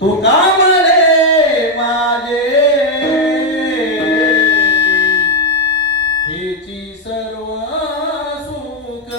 तू कामले माझे हेची सर्व सुख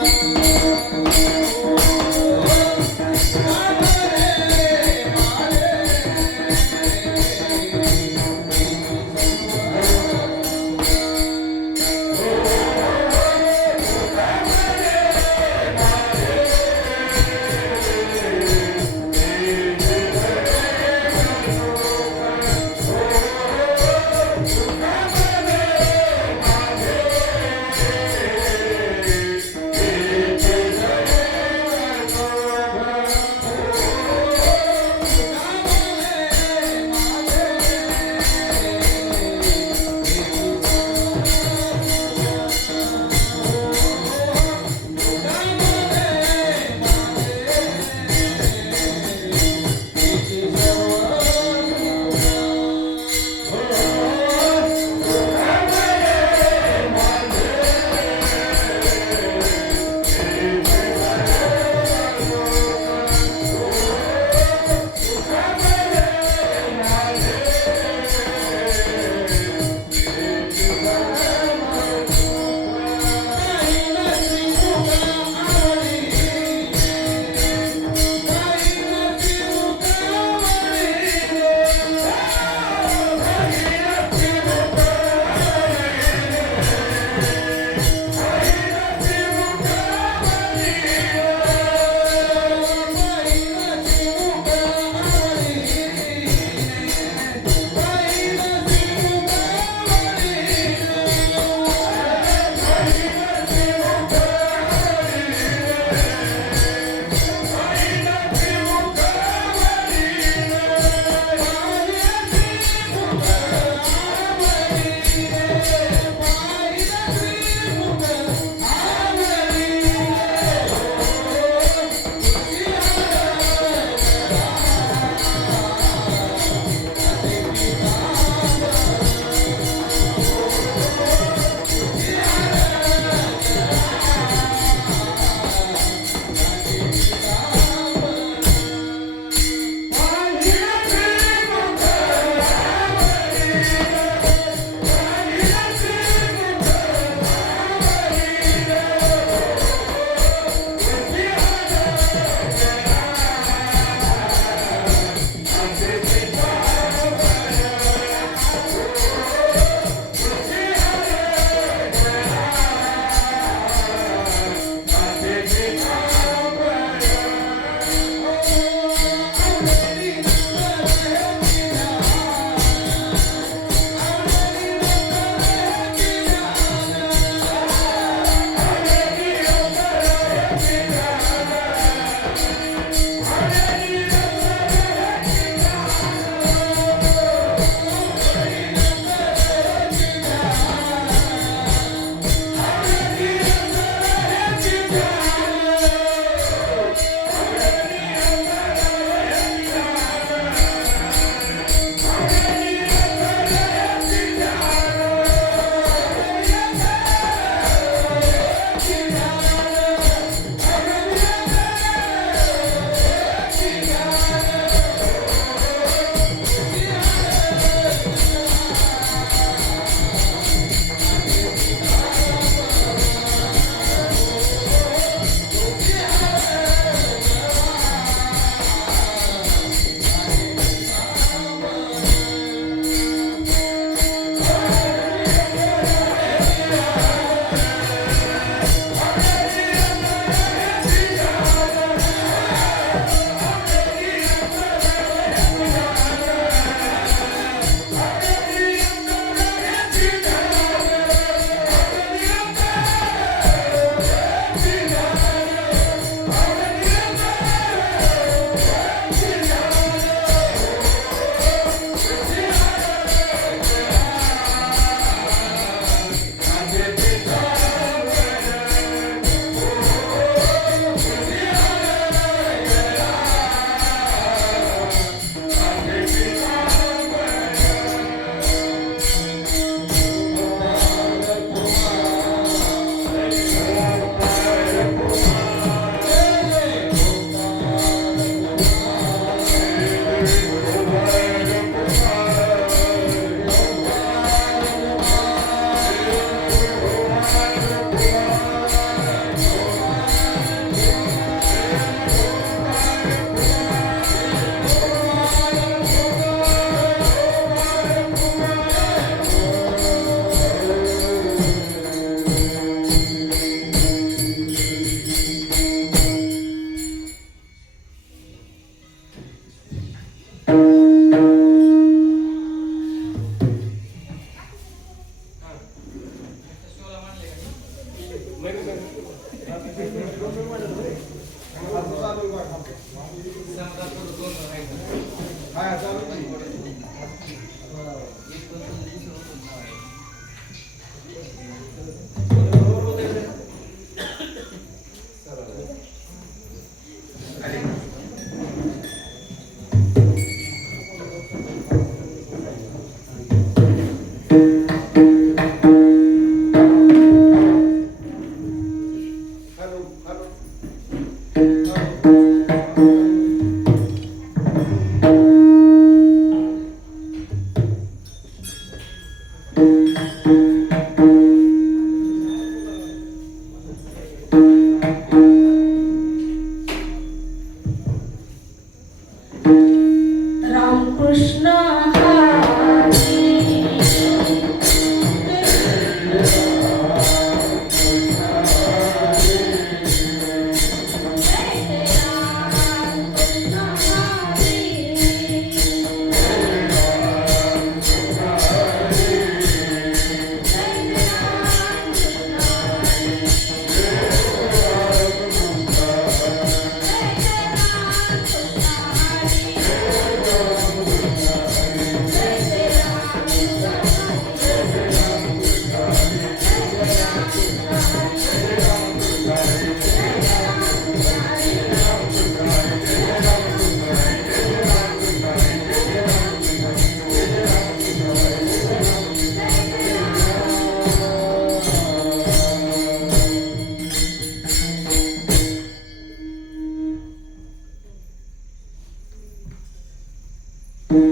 रूप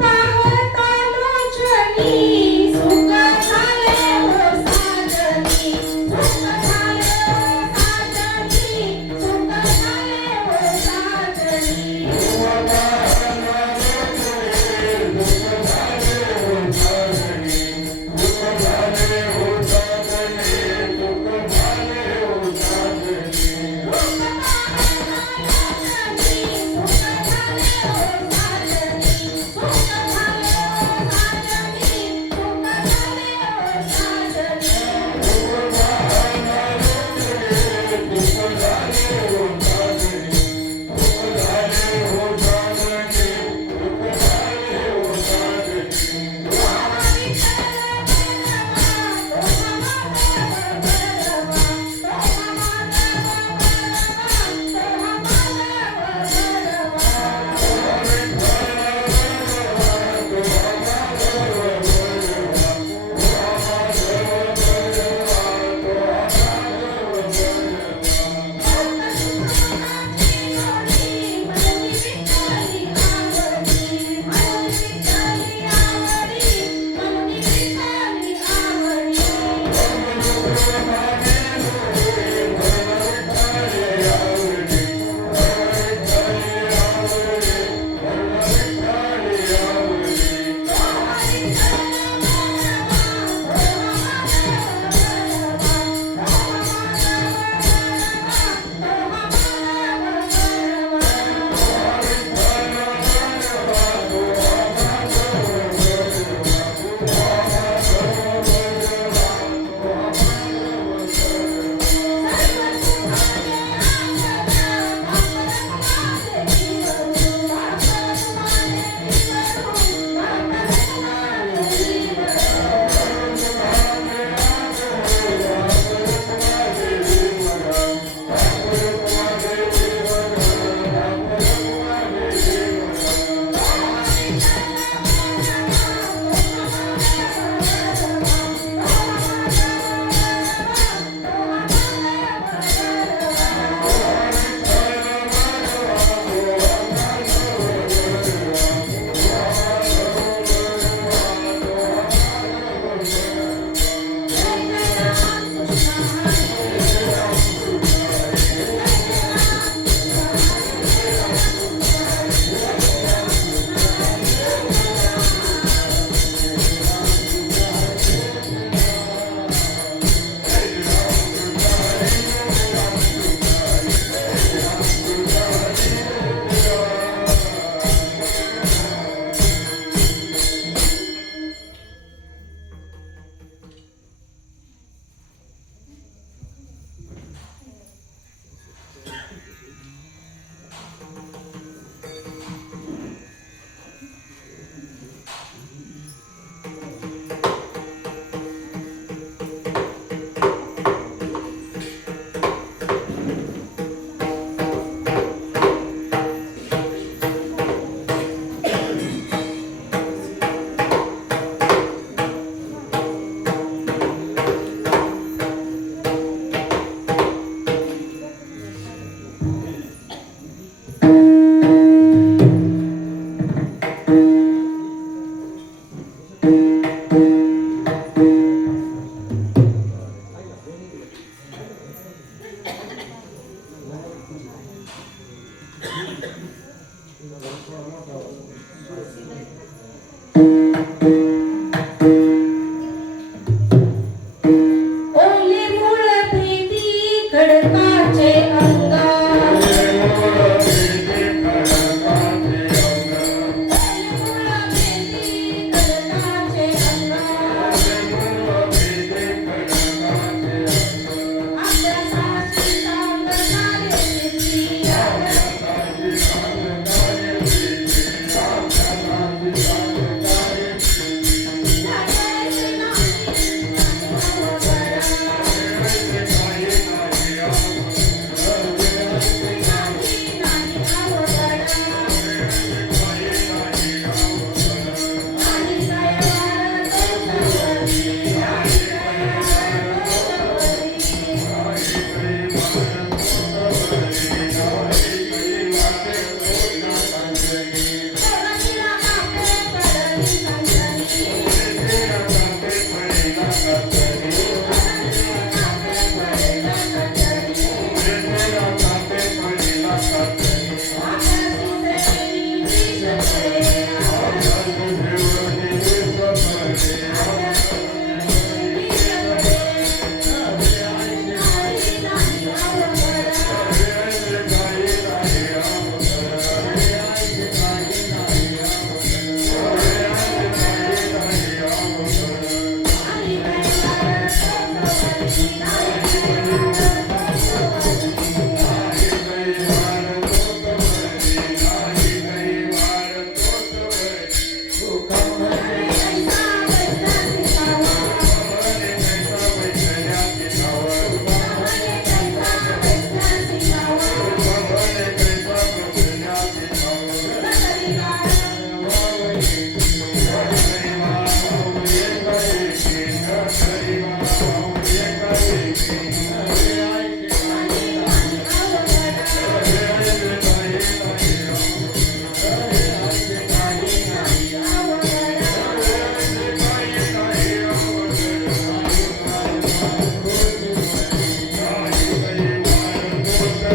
पाहता लोचनी सुख झाले हो साजनी सुख झाले हो साजनी सुख झाले हो साजनी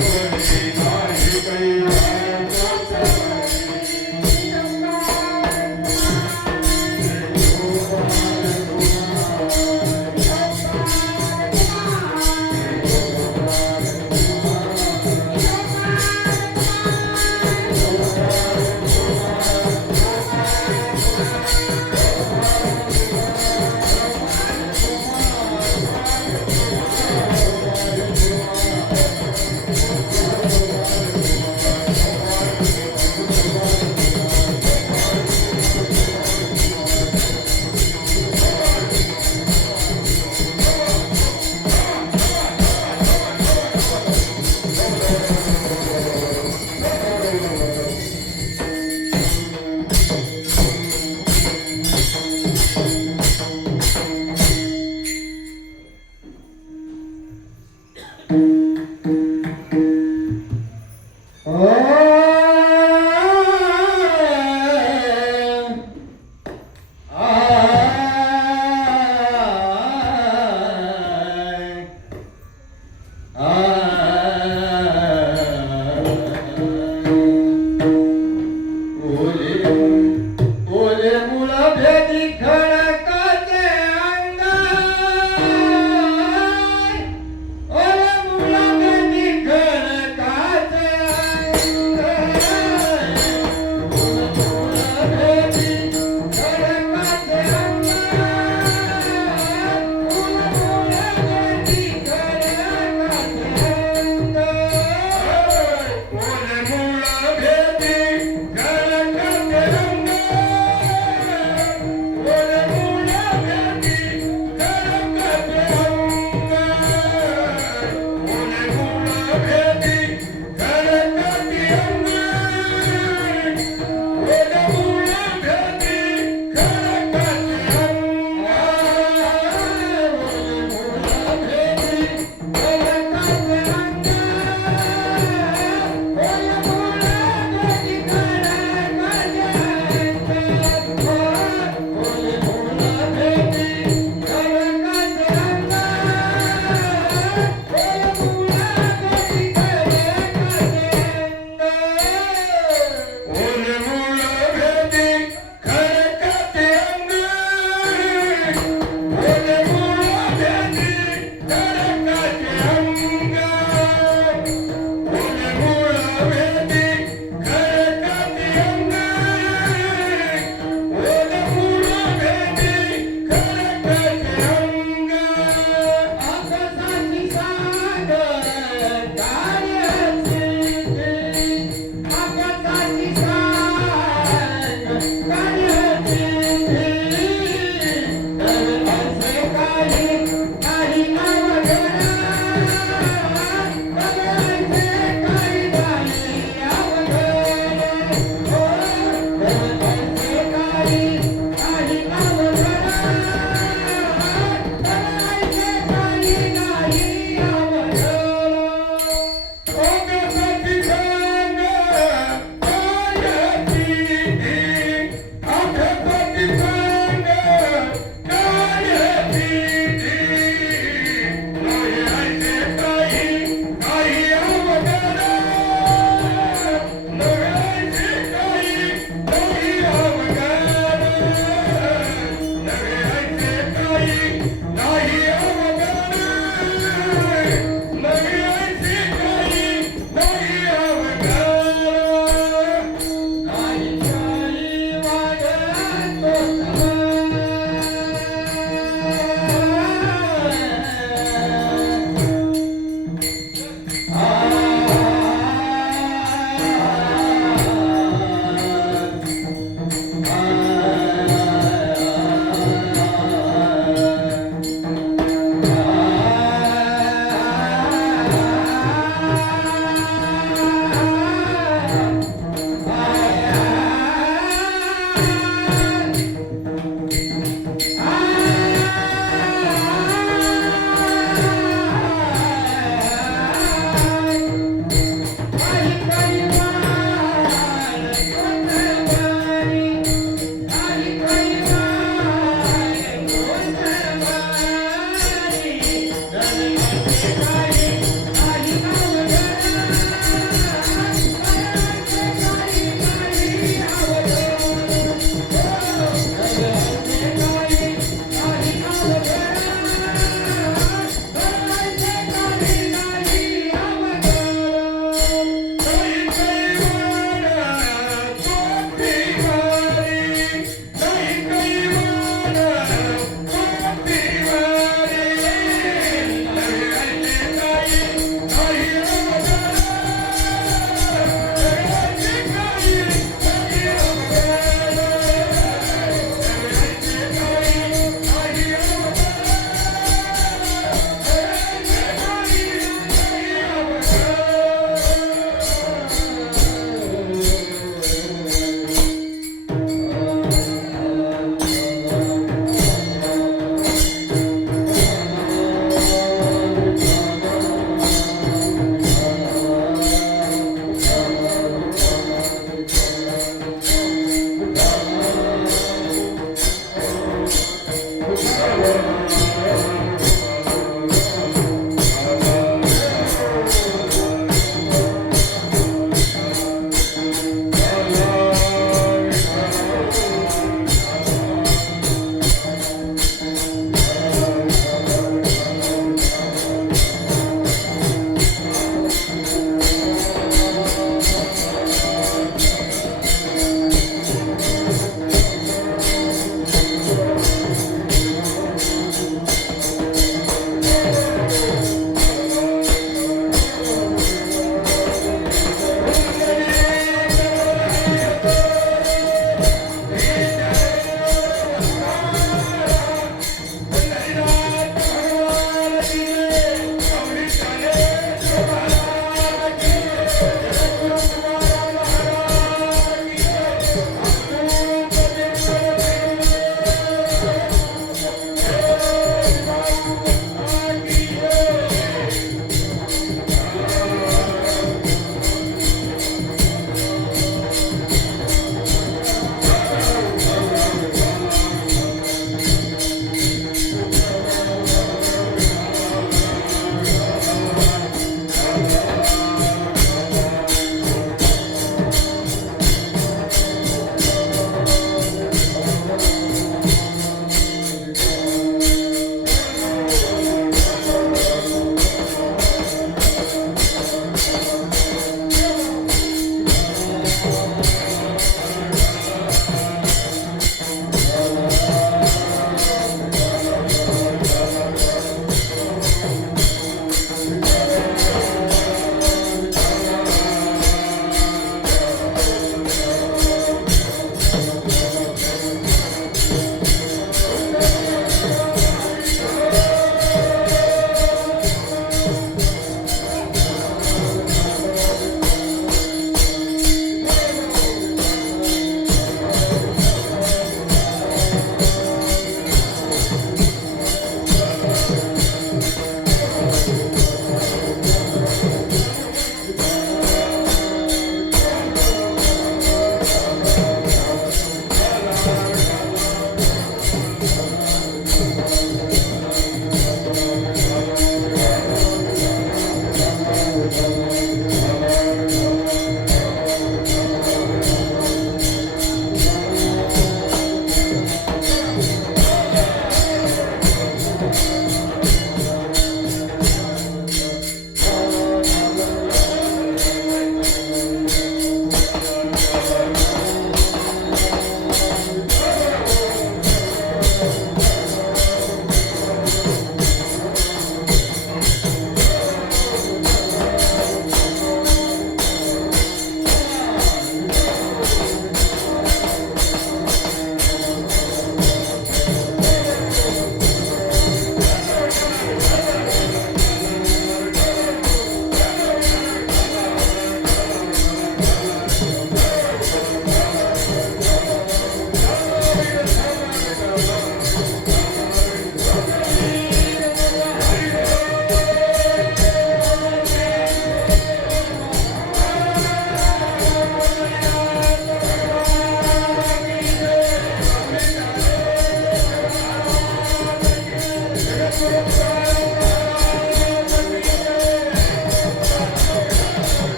Thank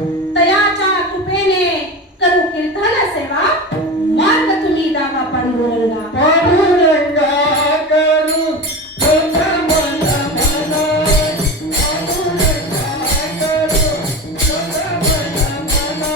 तयाच्या कृपेने करू कीर्तन सेवा मार्ग तुम्ही दावा पांडुरंगा पांडुरंगा करू तुझ मन मना पांडुरंगा करू तुझ मन मना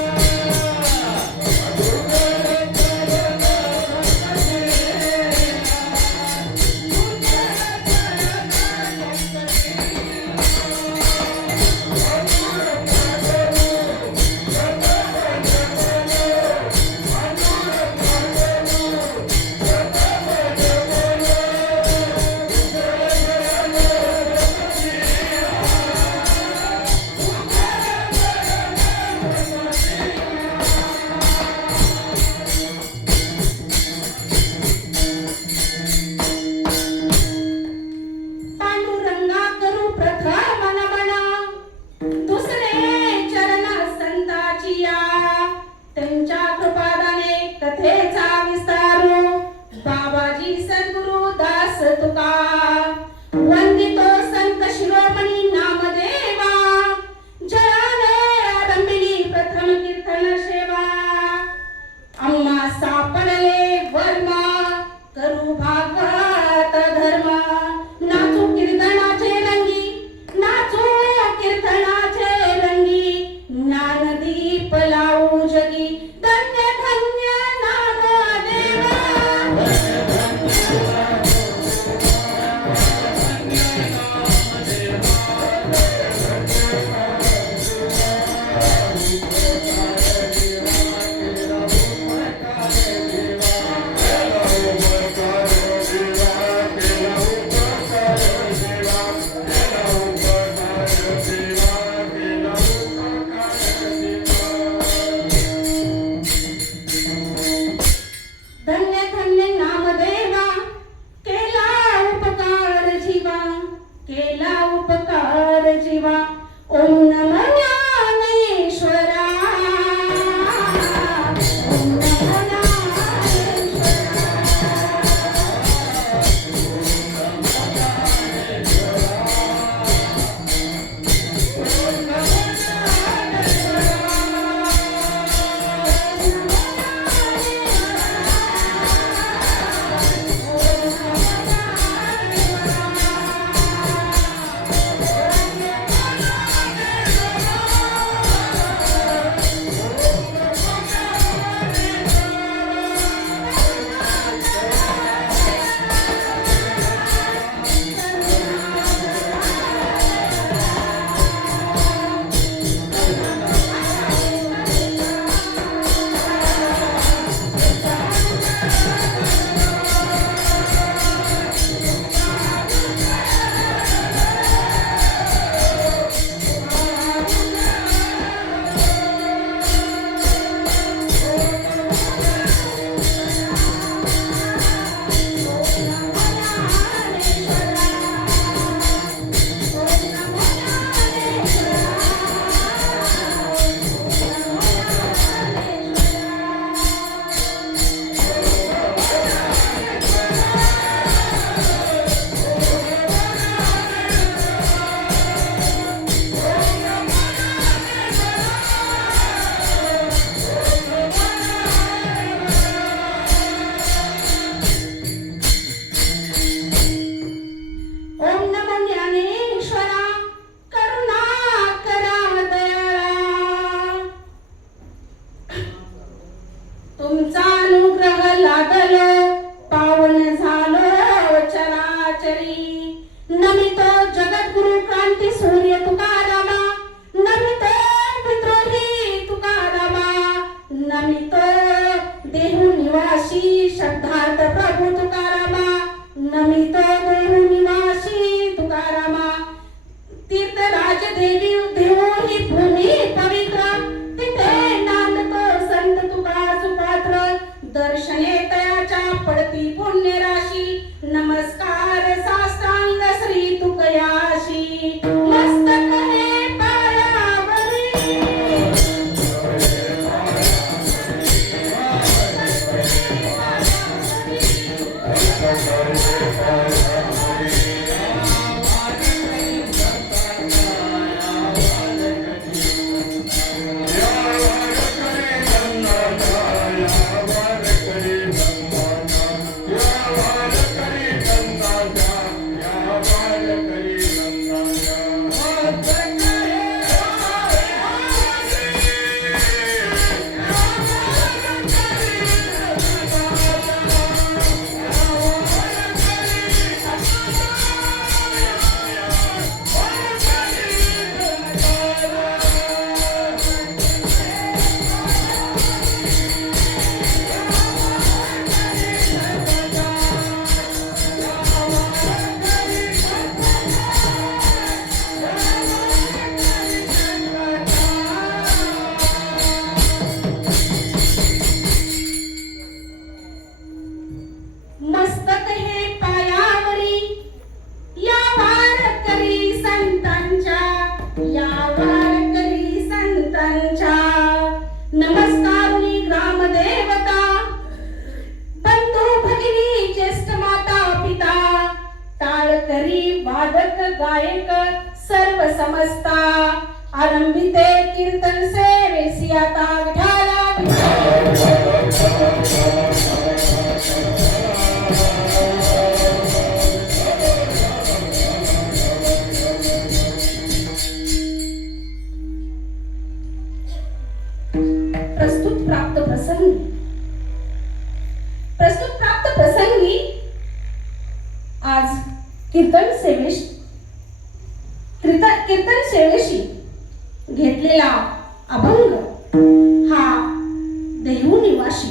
पांडुरंगा करू प्रथम नमन दुसरे चरण संताची या त्यांच्या कृपादाने कथेचा विस्तारू बाबाजी सद्गुरु दास तुका वंदितो संत शिरोमणी नामदेवा जयाने आरंभिली प्रथम कीर्तन सेवा आम्हा सापडले वर्म करू भागवत धर्म नाचू कीर्तनाचे रंगी नाचू कीर्तनाचे रंगी ज्ञानदीप लावू जगी नमस्कारुनी ग्रामदेवता, बंधू भगिनी ज्येष्ठ माता पिता, टाळकरी वादक गायक सर्व समजता, आरंभिते कीर्तन सेवेसी आता विठाला प्रस्तुत प्राप्त प्रसंगी आज कीर्तन सेवेशी घेतलेला अभंग हा देहू निवासी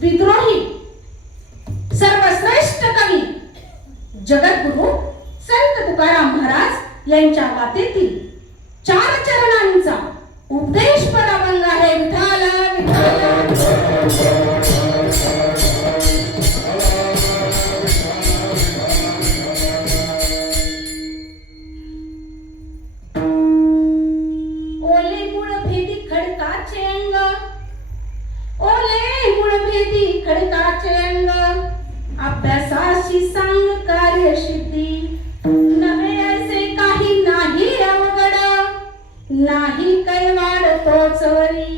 विद्रोही सर्वश्रेष्ठ कवी जगद्गुरु संत तुकाराम महाराज यांच्या वातेतील 4 चरणांचा उपदेशपर अभंग आहे. विठाला विठाला ओले मुळ भेदी खडकाचे अंग, ओले मुळ भेदी खडकाचे अंग, अभ्यासाशी सांग कार्यसिद्धी, नवे असे काही नाही अवघड, नाही कैवाड तोच वरी.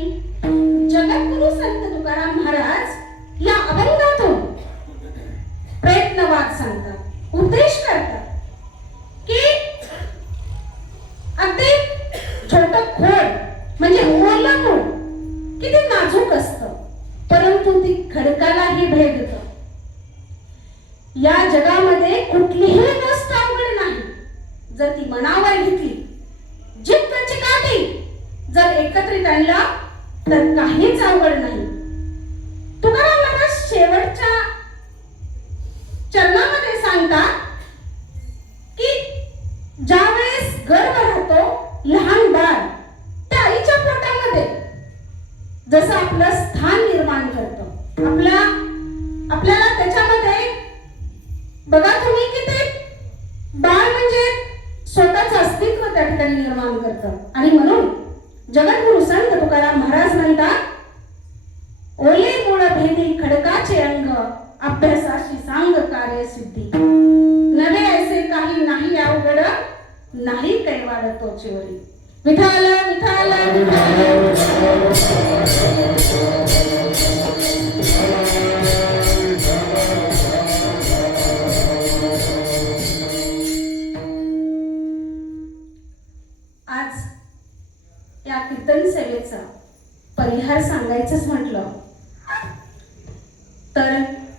जगद्गुरु संत तुकाराम महाराज या अभंगातून प्रयत्नवाद सांगतात, उपदेश करतात की अगदी छोट खोड म्हणजे ओलं मूळ किती नाजूक असतं, परंतु ती खडकालाही भेदतं. या जगामध्ये कुठलीही गोष्ट अवघड नाही जर ती मनावर घेतली, जिद्द चिकाटी जर एकत्रित आणला तर काहीच अवघड नाही. तुकाराम महाराज शेवटच्या चरणामध्ये सांगतात की ज्यावेळेस गर्भ राहतो लहान बाळ त्या आईच्या पोटामध्ये जसं आपलं स्थान निर्माण करतं, आपल्याला त्याच्यामध्ये बघा तुम्ही की ते बाळ म्हणजे स्वतःचं अस्तित्व त्या ठिकाणी निर्माण करतं. आणि म्हणून जगद्गुरु संत तुकाराम महाराज म्हणतात, ओले मूळ भेदी खडकाचे अंग, अभ्यासाशी सांग कार्यसिद्धी, नवे ऐसे काही नाही अवघड, नाही कैवाड तोचेवरी. विठाला विठाला आज या कीर्तन सेवेचा परिहार सांगायचंच म्हटलं तर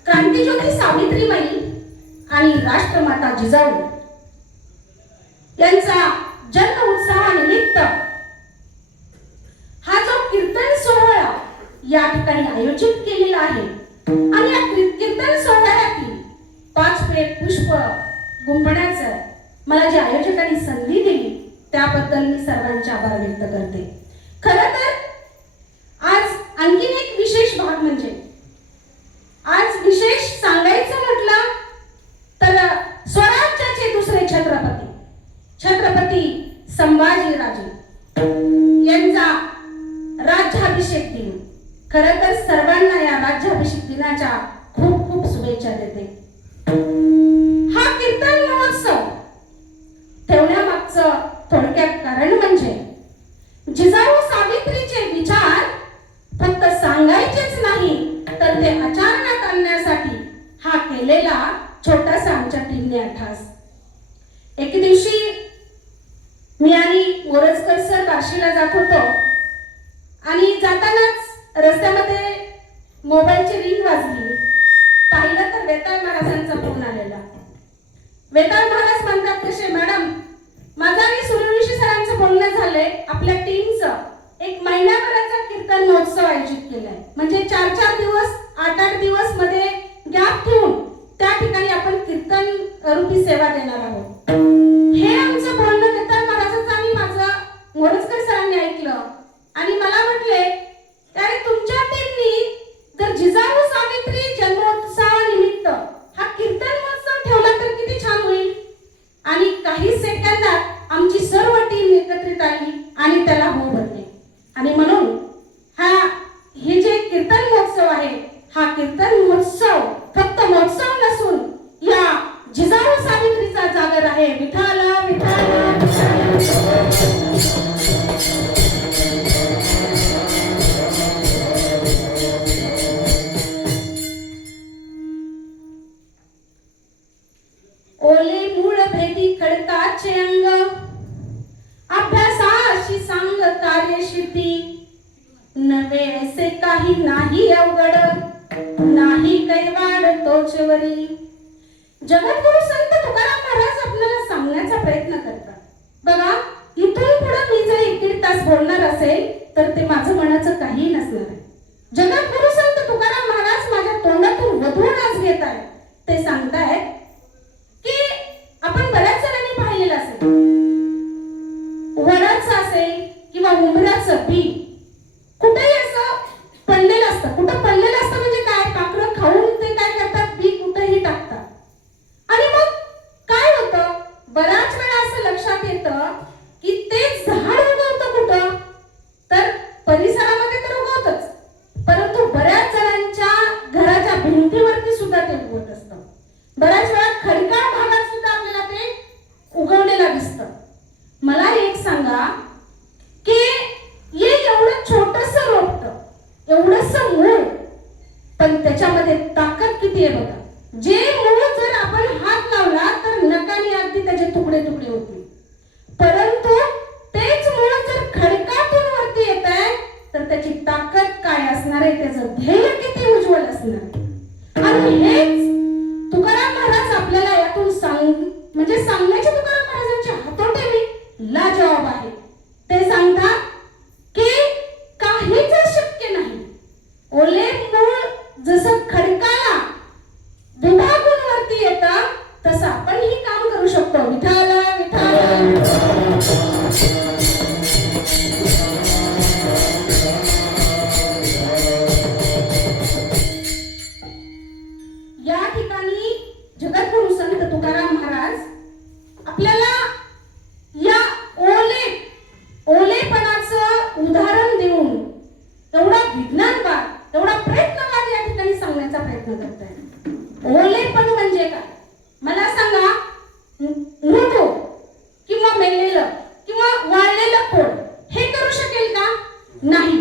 क्रांतिज्योती सावित्रीबाई आणि राष्ट्रमाता जिजाऊ यांचा जन्म उत्सवानिमित्त हा जो कीर्तन सोहळा या ठिकाणी आयोजित केलेला आहे आणि या कीर्तन सोहळ्यातील 5 प्रेत पुष्प गुंफण्याचं मला जे आयोजकांनी संधी दिली त्याबद्दल मी सर्वांचे आभार व्यक्त करते. खरं तर आज आणखीन एक विशेष भाग म्हणजे आज विशेष सांगायचं म्हटलं तर स्वराज्याचे दुसरे छत्रपती संभाजीराजे यांचा राज्याभिषेक दिन. खरं तर सर्वांना या राज्याभिषेक दिनाच्या खूप खूप शुभेच्छा देते. हा कीर्तन महोत्सव ठेवण्यामागचं थोडक्यात कारण म्हणजे जिजाऊ सावित्रीचे विचार फक्त सांगायचेच नाही तर ते आचरणात आणण्यासाठी हा केलेला छोटासा आमच्या टीमने अभ्यास. एक दिवशी मी आणि मोरजकर सर काशीला जात होतो आणि जातानाच रस्त्यामध्ये मोबाईलची रिंग वाजली. पाहिलं तर वेताळ महाराजांचा फोन आलेला. वेताळ महाराज म्हणतात, कसे मॅडम, माझा आणि सूर्यवंशी सरांचं बोलणं झालंय, आपल्या टीमचं एक महिन्याभराचा कीर्तन महोत्सव आयोजित केलाय. म्हणजे 4-4 दिवस 8-8 दिवस मध्ये गॅप ठेवून त्या ठिकाणी आपण कीर्तन रूपी सेवा देणार आहोत. हे आमचं बोलणं वेताळ महाराजांचं आणि माझं मोरजकर सरांनी ऐकलं आणि मला म्हटले, अरे तुमच्या टीमनी जर जिजाऊ सावित्री जन्मोत्सवानिमित्त हा कीर्तन महोत्सव ठेवला तर किती छान होईल. आणि काही सेकंदात आमची सर्व टीम एकत्रित आली आणि त्याला हो भरले. आणि म्हणून नव्हे ऐसे काही नाही अवघड, नाही कैवाड तोचवरी. जगद्गुरु संत तुकाराम महाराज आपल्याला सांगण्याचा प्रयत्न करतात. बघा, इथून पुढे मी जर 1-1.5 तास बोलणार असेल तर ते माझं मनाचं काही नसणार आहे. जगद्गुरु संत तुकाराम महाराज माझ्या तोंडातून वधून आज घेत आहेत. ते सांगतायत की आपण बऱ्याच जणांनी पाहिलेलं असेल, वडाचं असेल किंवा उंबराचं बी कुठेही असं पडलेलं असतं. कुठं पडलेलं असतं म्हणजे काय, पाखरं खाऊन ते काय करतात, बी कुठेही टाकतात. आणि मग काय होतं, बऱ्याच वेळा असं लक्षात येतं की ते झाड उगवतं कुठं, तर परिसरामध्ये तर उगवतच, परंतु बऱ्याच जणांच्या घराच्या भिंतीवरती सुद्धा ते उगवत असतं. बऱ्याच वेळा खडकाळ भागात सुद्धा आपल्याला ते उगवलेलं दिसतं. मला एक सांगा की हे एवढं छोटंसं रोपटं, एवढंसं मूळ, पण त्याच्यामध्ये ताकद किती आहे बघा. जे मूळ जर आपण हात लावला तर नकाने अगदी त्याचे तुकडे तुकडे होतील, परंतु तेच मूळ जर खडकातून वरती येत आहे तर त्याची ताकद काय असणार आहे, त्याचं ध्येय किती उज्ज्वल असणार आहे. आणि हेच तुकाराम महाराज आपल्याला यातून म्हणजे सांगण्याचे तुकाराम महाराजांचे हातोटे लाजवाब आहे. ते सांगतात की काहीच शक्य नाही. ओले मूळ जसं खडकाला विभागून वरती येतं तसं आपण ही काम करू शकतो. विठाला या ठिकाणी जगद्गुरु संत तुकाराम महाराज आपल्याला या ओलेपणाचं उदाहरण देऊन एवढा विज्ञानवाद, एवढा प्रयत्नवाद या ठिकाणी सांगण्याचा प्रयत्न करत आहे. ओलेपण म्हणजे काय, मला सांगा. मृदू किंवा मेलेलं किंवा वाळलेलं खोड हे करू शकेल का? नाही.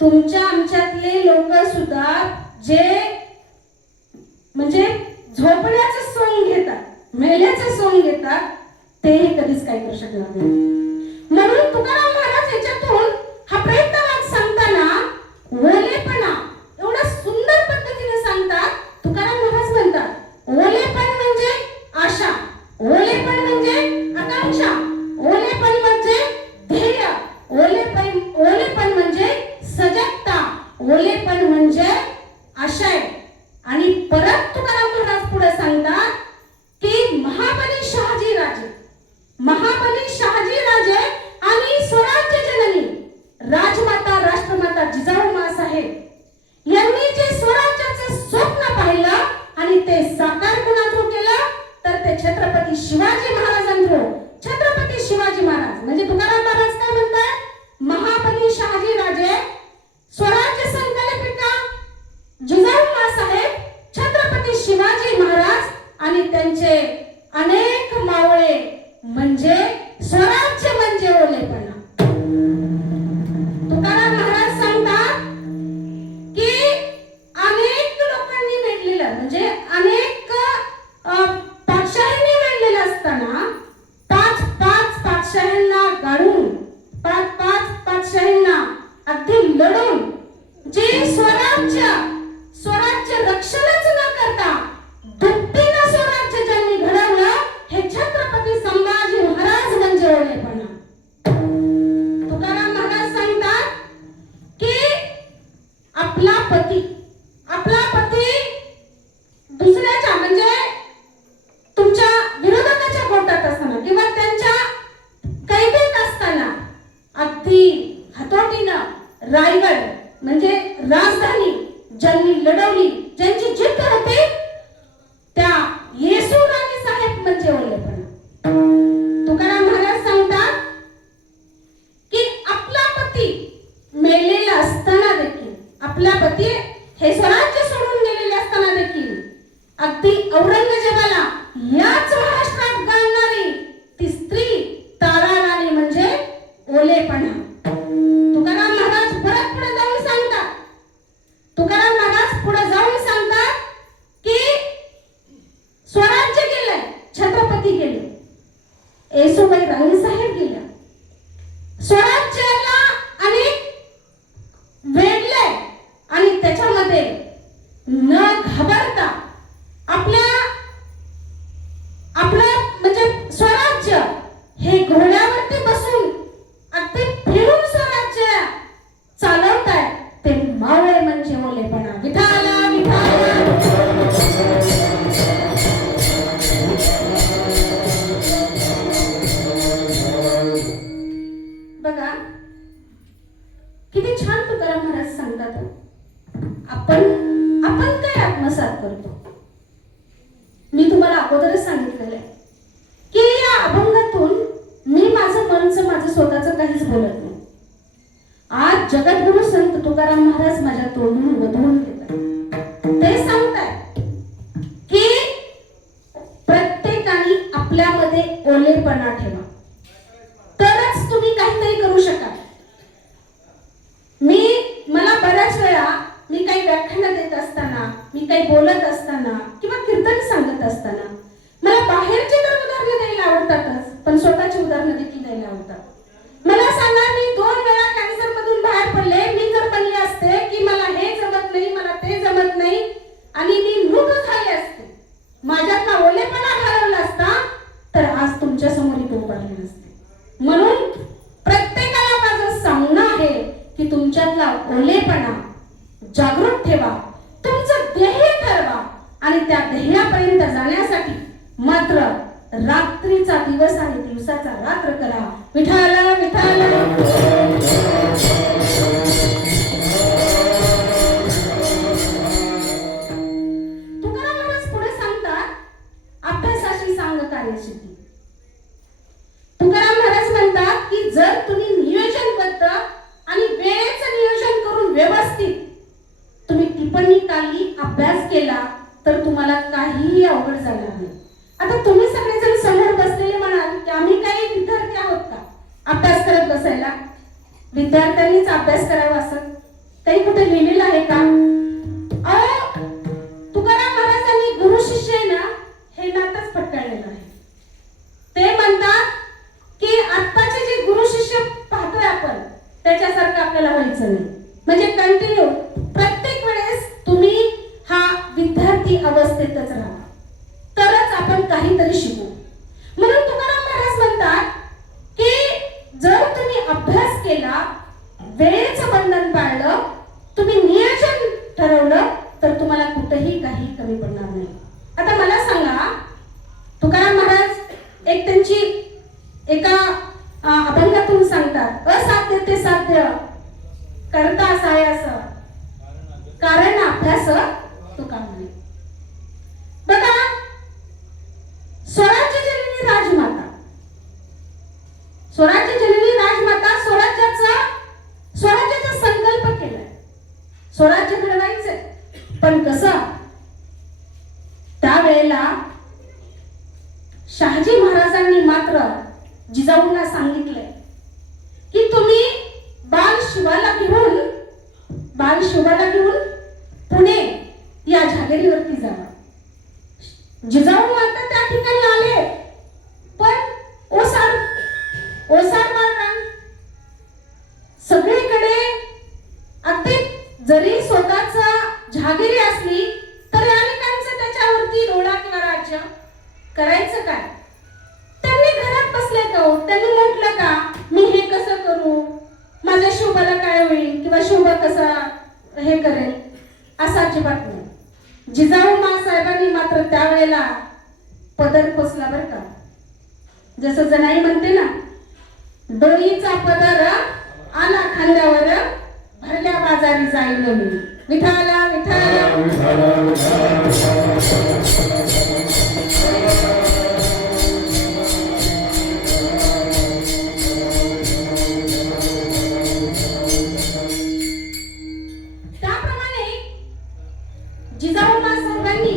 तुमच्या आमच्यातले लोक सुद्धा जे म्हणजे झोपण्याचं सोंग घेतात, मेल्याचं सोंग घेतात, तेही कधीच काय करू शकणार नाही. म्हणून तुकाराम महाराज याच्यातून हा प्रयत्नवाद सांगताना ओलेपणा एवढा सुंदर पद्धतीने सांगतात. तुकाराम महाराज म्हणतात ओलेपण म्हणजे आशा, ओलेपण म्हणजे आकांक्षा, ओलेपण म्हणजे ध्येय, ओलेपण म्हणजे सजगता, ओलेपण म्हणजे आशय. आणि परत तुकाराम महाराज पुढे सांगतात की महाबली शहाजी राजे आणि स्वराज्य जननी राजमाता राष्ट्रमाता जिजाऊ माँसाहेब यांनी जे स्वराज्याचं स्वप्न पाहिलं आणि ते साकार कुणाथ्रू केलं तर ते छत्रपती शिवाजी महाराजांथ्रू. छत्रपती शिवाजी महाराज म्हणजे तुकाराम महाराज काय म्हणतात, महाबली शहाजी राजे, स्वराज्य संकल्पिका जिजाऊ माँसाहेब, छत्रपती शिवाजी महाराज आणि त्यांचे अनेक मावळे म्हणजे स्वराज्य म्हणजे ओलेपणा. तुकाराम महाराज सांगतात की अनेक लोकांनी वेढलेलं म्हणजे अनेक पातशाहींनी वेढलेलं असताना 5-5 पातशाहींना गाडून 5-5 पातशाहींना अगदी लढून जे स्वराज्य रक्षणच न करता दुपटीनं स्वराज्य ज्यांनी घडवलं हे छत्रपती संभाजी महाराज म्हणजे ओलेपणा. तुकाराम महाराज सांगतात की आपला पती दुसऱ्याच्या म्हणजे तुमच्या विरोधकाच्या कोर्टात असताना किंवा त्यांच्या कैदेत असताना अगदी हतोटीनं रायगड म्हणजे राजधानी ज्यांनी लढवली, ज्यांची जिद्द होती, त्या येसू राणी साहेब म्हणजे ओलेपणा. तुकाराम महाराज सांगतात की आपला पती मेलेला असताना देखील, आपला पती हे स्वराज्य सोडून गेलेले असताना देखील अगदी औरंगजेबाला याच महाराष्ट्रात गाणणारी ती स्त्री तारा राणी म्हणजे ओलेपणा. तुकाराम महाराज परत पुढे जाऊन सांगतात, तुकाराम महाराज पुढे जाऊन सांगतात की स्वराज्य गेलंय, छत्रपती गेले, येसूबाई राणी साहेब गेल्या, स्वराज्याला अनेक वेळ करतात? आपण आपण काय आत्मसात करतो? मी तुम्हाला अगोदरच सांगितलेलं आहे की या अभंगातून मी माझं स्वतःचं काहीच बोलत नाही. आज जगद्गुरु संत तुकाराम महाराज माझ्या तोंडून वधवून घेतात. ते सांगताय की प्रत्येकाने आपल्यामध्ये ओलेपणा ठेवा, तरच तुम्ही काहीतरी करू शकाल. मला बऱ्याच वेळा मी काही व्याख्यान देत असताना, मी काही बोलत असताना किंवा कीर्तन सांगत असताना मला बाहेरचे तर उदाहरणं द्यायला आवडतातच, पण स्वतःची उदाहरणं देखील द्यायला आवडतात. मला सांगा, मी 2 वेळा कॅन्सर मधून बाहेर पडले. मी जर म्हणले असते की मला हे जमत नाही, मला ते जमत नाही आणि मी मूग खाल्ले असते, माझ्यातला ओलेपणा घालवला असता, तर आज तुमच्या समोर इथे उभारले नसते. म्हणून प्रत्येकाला माझं सांगणं आहे की तुमच्यातला ओलेपणा जागृत ठेवा, तुमचं ध्येय ठरवा आणि त्या ध्येयापर्यंत जाण्यासाठी मात्र रात्रीचा दिवस आणि दिवसाचा रात्र करा. विठाला विठाला. तुकाराम महाराज पुढे सांगतात, अभ्यासाची सांग कार्यसिद्धी. तुकाराम महाराज म्हणतात की जर तुम्ही नियोजनबद्ध आणि वेळेचं नियोजन करून व्यवस्थित तुम्ही टिप्पणी काढली, अभ्यास केला, तर तुम्हाला काहीही अवघड जाणार नाही. आता तुम्ही सगळेजण समोर बसलेले म्हणाल की आम्ही काही विद्यार्थी आहोत का अभ्यास करत बसायला? विद्यार्थ्यांनीच अभ्यास करावा असं काही कुठे लिहिलेलं आहे का? तुकाराम महाराजांनी गुरु शिष्य ना हे नातच पटकाळलेलं आहे. ते म्हणतात की आत्ताचे जे गुरु शिष्य पाहतोय आपण, त्याच्यासारखं आपल्याला व्हायचं नाही. म्हणजे कंटिन्यू प्रत्येक वेळेस तुम्ही हा विद्यार्थी अवस्थेतच राहा, तरच आपण काहीतरी शिकू. म्हणून तुकाराम महाराज म्हणतात की जर तुम्ही अभ्यास केला, वेळेचं बंधन पाळलं, तुम्ही नियोजन ठरवलं, तर तुम्हाला कुठेही काही कमी पडणार नाही. आता मला सांगा, तुकाराम महाराज एक त्यांची एका अभंगातून सांगतात, असाध्य ते साध्य करता सायास कारण अभ्यास तुका म्हणे. बघा, स्वराज्य जननी राजमाता, स्वराज्य जननी राजमाता स्वराज्याचा संकल्प केलाय, स्वराज्य घडवायचंय. पण कसं? त्यावेळेला शहाजी महाराजांनी मात्र जिजाऊंना सांगितलंय की तुम्ही बाल शिवाला घेऊन पुणे या झालेरीवरती जावा. जिजाऊ मात्र त्या ठिकाणी आले, पण ओसार मारण सगळीकडे अगदी जरी स्वतःच जहागिरी असली तरी अनेकांचं त्याच्यावरती डोळा किंवा राज्य करायचं काय? त्यांनी घरात बसले का हो? त्यांनी म्हटलं का मी हे कसं करू, माझ्या शोभाला काय होईल किंवा शोभा कसा हे करेल? असं अजिबात नाही. जिजाऊ साहेबांनी मात्र त्यावेळेला पदर खोसला बरं का. जसं जनाई म्हणते ना, डोईचा पदर आला खांद्यावर, भरल्या बाजारी जाईल मी. विठाला विठाला. जिजाऊ साहेबांनी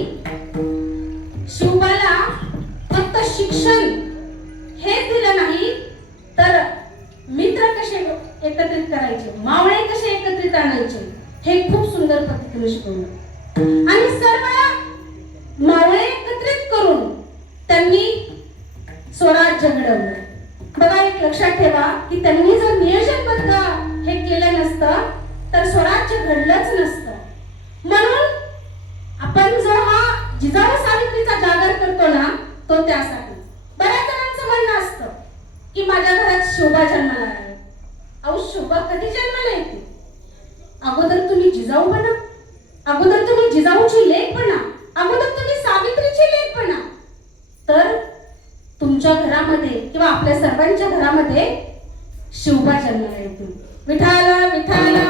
शिवबाला फक्त शिक्षण हेच दिलं नाही, तर मित्र कसे एकत्रित करायचे, मावळे कसे एकत्रित आणायचे, हे खूप सुंदर पद्धतीने शिकवलं. आणि सर्व मावळे एकत्रित करून त्यांनी स्वराज्य घडवलं. बघा, एक लक्षात ठेवा की त्यांनी जर नियोजनबद्ध हे केलं नसतं तर स्वराज्य घडलंच नसतं. म्हणून आपण जो हा जिजाऊ सावित्रीचा जागर करतो ना, तो त्यासाठी. बऱ्याच जणांचं म्हणणं असतं की माझ्या घरात शोभा जन्माला आहे. अहो, शोभा कधी जन्माला येते? अगोदर तुम्ही जिजाऊ बना, अगोदर तुम्ही जिजाऊची लेक बना, अगोदर तुम्ही सावित्रीची लेक बना, तर तुमच्या घरामध्ये किंवा आपल्या सर्वांच्या घरामध्ये शोभा जन्माला येते. विठाला विठाला.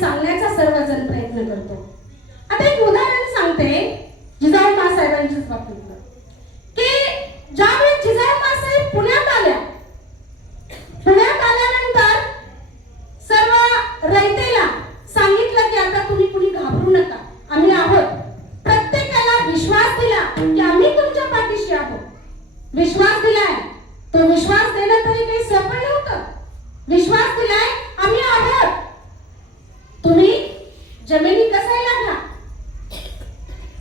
सांगण्याचा सर्वजण प्रयत्न करतो. आता एक उदाहरण सांगते जिजाऊ मासाहेबांच्याच बाबतीतलं, की ज्यावेळी जिजाऊ मासाहेब पुण्यात आल्यानंतर सर्व रयतेला सांगितलं की आता तुम्ही कुणी घाबरू नका, आम्ही आहोत. प्रत्येकाला विश्वास दिला की आम्ही तुमच्या पाठीशी आहोत. विश्वास दिलाय, तो विश्वास देणं तरी काही सोपं नव्हतं. विश्वास दिलाय आम्ही आहोत, तुम्ही जमिनी कसायला घ्या,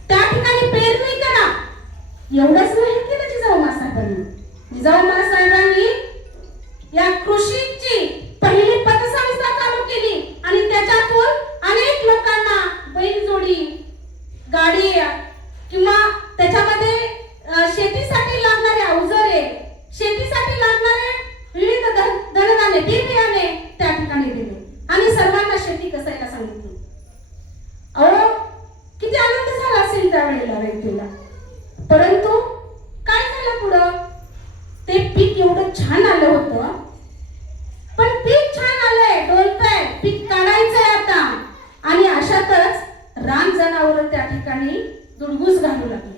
त्या ठिकाणी पेरणी करा. एवढंच नाही केलं जिजाऊ मासाहेबांनी. जिजाऊ मासाहेबांनी या कृषीची पहिली पतसंस्था चालू केली आणि त्याच्यातून अनेक लोकांना बैलजोडी, गाडी किंवा त्याच्यामध्ये शेतीसाठी लागणारे अवजारे, शेतीसाठी लागणारे विविध धनधान्य, बी बियाणे त्या ठिकाणी दिले आणि सर्वांना शेती कसायला सांगितली. अहो किती आनंद झाला असेल त्यावेळेला व्यक्तीला. परंतु काय झालं पुढं? ते पीक एवढं छान आलं होतं, पण पीक छान आलंय, डोलतंय, पीक काढायचंय आता, आणि अशातच रान जनावर त्या ठिकाणी दुडगूस घालू लागले.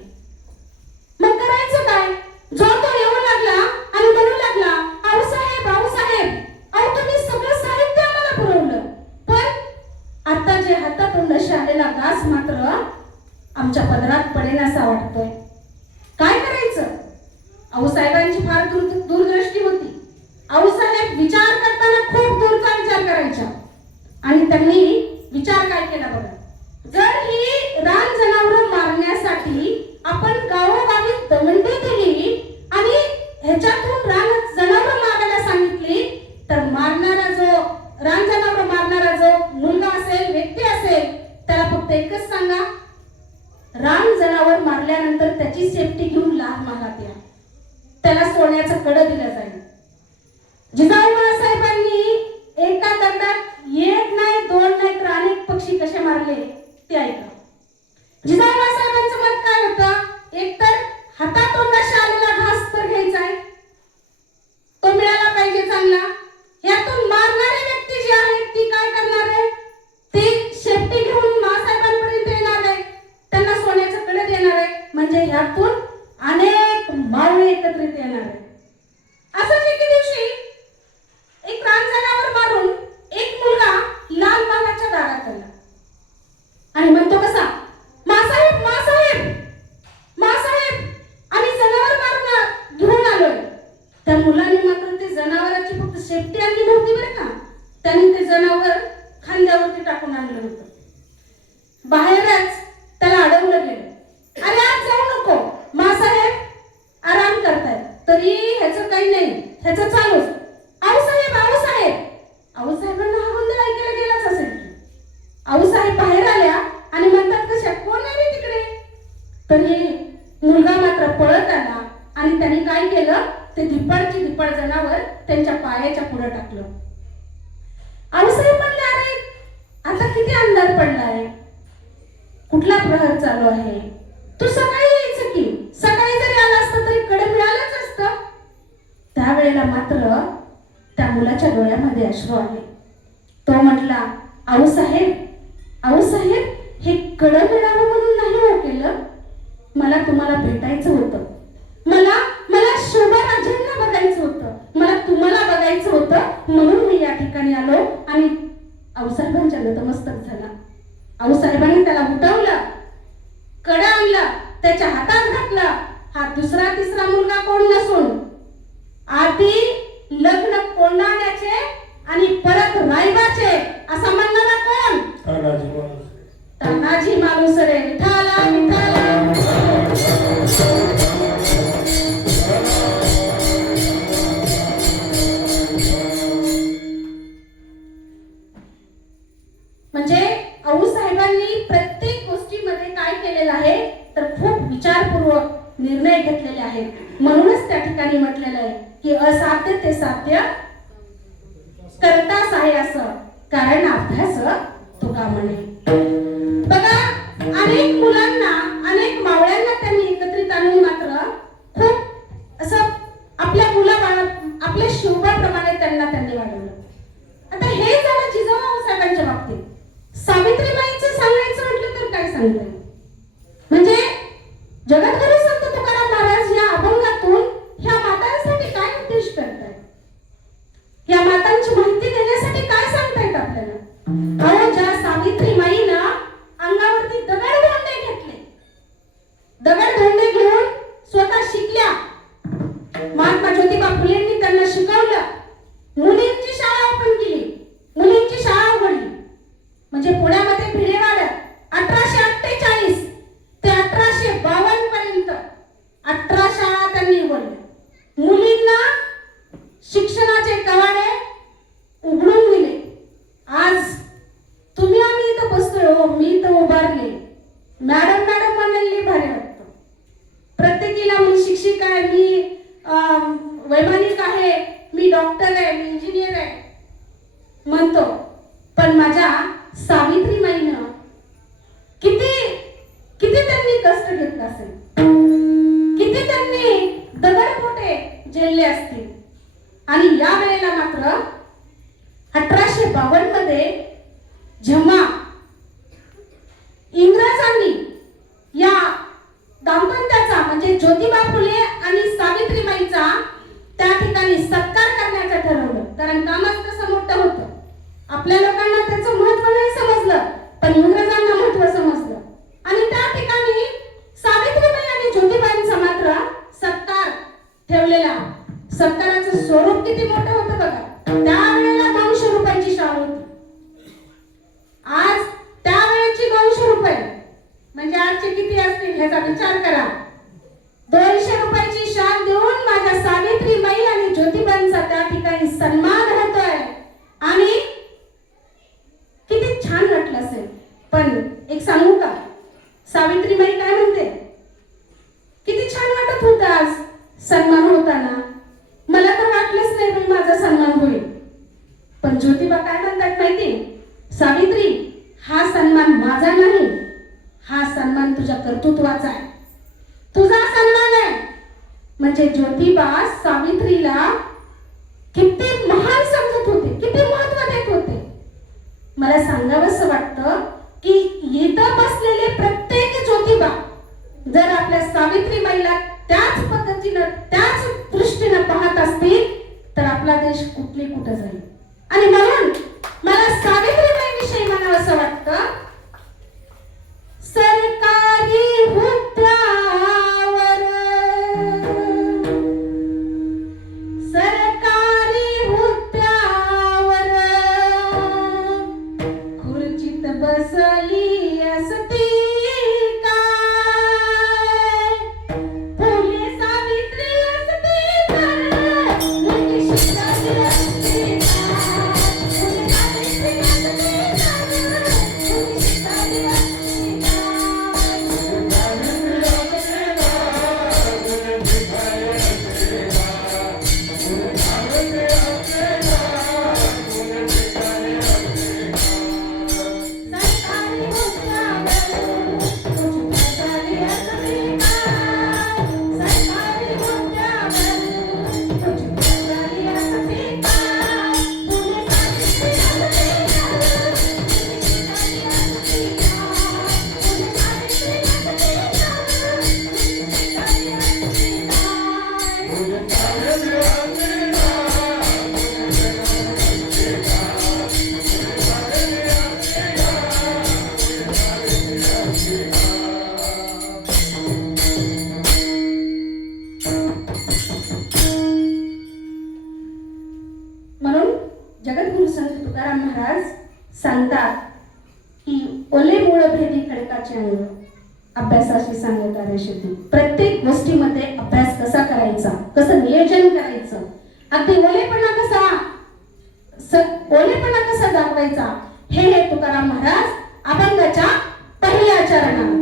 मग करायचं काय? जो तो येऊ लागला आणि म्हणू लागला, आऊसाहेब आऊसाहेब, अहो तुम्ही सगळं साहित्य आम्हाला पुरवलं, पण आता जे हातातोंडाशी आलेला घास मात्र आमच्या पदरात पडेनासा वाटतोय. काय करायचं? आऊसाहेबांची फार दूरदृष्टी होती. आऊसाहेब विचार करताना खूप दूरचा विचार करायचा आणि त्यांनी विचार काय केला बघा. जर ही रान जनावर मारण्यासाठी आपण गावोगावी दवंडी दिली आणि ह्याच्यातून रान जनावर मारायला सांगितली, तर मारणारा जो रान जनावर मारणारा जो मुलगा असेल, व्यक्ती असेल, त्याला फक्त एकच सांगा, रान जनावर मारल्यानंतर त्याची सेफ्टी घेऊन लाल महालात या, त्याला सोन्याचं कडं दिलं जाईल. जिजाऊ मासाहेबांनी एका दगडात एक नाही, दोन नाही, तर अनेक पक्षी कसे मारले ते ऐका. जिजाऊ मासाहेबांचं मत काय होतं? एकतर हातातोंडाशी आलेला घास तर घ्यायचा आहे, तो मिळाला पाहिजे चांगला. यातून मारणारी व्यक्ती जी आहे ती काय करणार आहे? ती शेपटी घेऊन मासाहेबांपर्यंत येणार आहे, त्यांना सोन्याचं कडे देणार आहे, म्हणजे यातून अनेक मावळे एकत्रित येणार आहे. असंच एके दिवशी एक रान जनावर मारून एक मुलगा लाल महालाच्या दारात आला आणि म्हणतो कसा, मासाहेब मासाहेब मासाहेब, आम्ही जनावर मारून घेऊन आलोय. त्या मुलाने मात्र ते जनावराची फक्त शेपटी आणली नव्हती बरं का, त्यांनी ते जनावर खांद्यावरती टाकून आणलं होतं. बाहेरच त्याला अडवलं गेलं. अरे आज जाऊ नको, मासाहेब आराम करतायत. तरी ह्याचं काही नाही, ह्याचं चालूच, आऊसाहेब आऊसाहेब. आऊसाहेबांना हा गोंधळ ऐकायला गेलाच असेल. आऊसाहेब बाहेर आल्या आणि म्हणतात, कशा, कोण आहे रे तिकडे? तरी मुलगा मात्र पळत आला आणि त्यांनी काय केलं, ते धिप्पाड जनावर त्यांच्या पायाच्या पुढे टाकलं. आऊसाहेब म्हणले, अरे आता किती अंधार पडलाय, कुठला प्रहर चालू आहे, तू सकाळी यायचं की, सकाळी जरी आला असता तरी कडे मिळालंच असतं. त्यावेळेला मात्र त्या मुलाच्या डोळ्यामध्ये अश्रू आले. तो म्हटला, आऊसाहेब आऊसाहेब, हे कडं मिळावं म्हणून नाही हो केलं, मला तुम्हाला भेटायचं होतं, मला शोभाराजांना बघायचं होतं, मला तुम्हाला बघायचं होतं, म्हणून मी या ठिकाणी आलो. आणि आऊसाहेबांच्या नतमस्तक झाला. आऊसाहेबांनी त्याला उठवलं, कडं आणलं, त्याच्या हातात घातलं. हा दुसरा तिसरा मुलगा कोण नसून आधी लग्न कोंडाण्याचे आणि परत रायबाचे असं म्हणणारा कोण? तानाजी मालुसरे. विठाला विठाला. म्हणजे आऊसाहेबांनी प्रत्येक गोष्टीमध्ये काय केलेलं आहे, तर खूप विचारपूर्वक निर्णय घेतलेले आहेत. म्हणूनच त्या ठिकाणी म्हटलेलं आहे की असाध्य ते साध्य करताच आहे असं, कारण अभ्यास तो का म्हणे. बघा, अनेक मुलांना, अनेक मावळ्यांना त्यांनी एकत्रित आणून मात्र खूप असं आपल्या आपल्या शोभाप्रमाणे त्यांनी वाढवलं. आता हे झालं जिजाऊ साहेबांच्या बाबतीत. सांगते. म्हणजे जगद्गुरु संत तुकाराम महाराज या अभंगातून ह्या मातांसाठी काय उद्देश करतायत, या मातांची माहिती देण्यासाठी काय सांगतायत आपल्याला. अहो, ज्या सावित्री माईनं अंगावरती दगड घेतले, दगड घेऊन स्वतः शिकल्या, महात्मा ज्योतिबा फुलेंनी त्यांना शिकवलं, मुलींची शाळा ओपन केली, मुलींची शाळा उघडली. म्हणजे पुण्यामध्ये भिडेवाड्यात 1848 ते 1852 पर्यंत 18 शाळा त्यांनी उघडल्या. मुलींना शिक्षणाचे कवाडे उघडून दिले. आज तुम्ही आम्ही इथं बसतोय, हो मी तर उभारले, मॅडम मॅडम म्हणायला भारी वाटतं. प्रत्येकीला मी शिक्षिका आहे, मी वैमानिक आहे, मी डॉक्टर आहे, मी इंजिनियर आहे म्हणतो. पण माझ्या सावित्रीमाईनं किती किती त्यांनी कष्ट घेतलं असेल, किती त्यांनी दगड मोठे झेलले असतील. आणि या वेळेला मात्र 1852 मध्ये जेव्हा इंग्रजांनी या दाम्पत्याचा म्हणजे ज्योतिबा फुले आणि सावित्रीबाईचा त्या ठिकाणी सत्कार करण्याचं ठरवलं, कारण कामच तसं मोठं होतं. आपल्या लोकांना त्याचं महत्व नाही समजलं, पण इंग्रजांना महत्व समजलं. आणि त्या ठिकाणी सावित्रीबाई आणि ज्योतिबाईंचा मात्र सत्कार ठेवलेला. सत्काराचं स्वरूप किती मोठं होतं बघा. त्यावेळेला 200 रुपयाची शाल होती. आज त्यावेळेची 200 रुपये म्हणजे आजचे किती असतील ह्याचा विचार करा. 200 रुपयाची शाल देऊन माझ्या सावित्रीबाई आणि ज्योतिबांचा त्या ठिकाणी सन्मान होतोय. आणि किती छान वाटलं असेल. पण एक सांगू का, सावित्रीबाई काय म्हणते, किती छान वाटत होतं आज सन्मान होताना, मला तर वाटलंच नाही बाई माझा सन्मान होईल. पण ज्योतिबा काय म्हणतात माहिती, सावित्री हा सन्मान माझा नाही, हा सन्मान तुझ्या कर्तृत्वाचा आहे, तुझा सन्मान आहे. म्हणजे ज्योतिबा सावित्रीला किती महान समजत होते, किती महत्व देत होते. मला सांगावंसं वाटतं की इथं बसलेले प्रत्येक ज्योतिबा जर आपल्या सावित्रीबाईला त्याच पद्धतीनं त्याच दृष्टीनं पाहत असतील तर आपला देश कुठं जाईल. आणि म्हणून मला सावित्रीबाई विषयी म्हणावंसं वाटतं, सरकारी हुद्द्यावर खुर्चीत बसली असती काय, फुले सावित्री असती तर मुलगी शिकली असती काय, फुले सावित्री असती तर मुलगी शिकली असती जगद्गुरु संत तुकाराम महाराज सांगतात की ओले मूळ भेदी खडकाचे अंग, अभ्यासाशी सांगे कार्यशुद्धी. प्रत्येक गोष्टीमध्ये अभ्यास कसा करायचा, कसं नियोजन करायचं, अगदी ओलेपणा कसा दाखवायचा, हे तुकाराम महाराज अभंगाच्या पहिल्या चरणात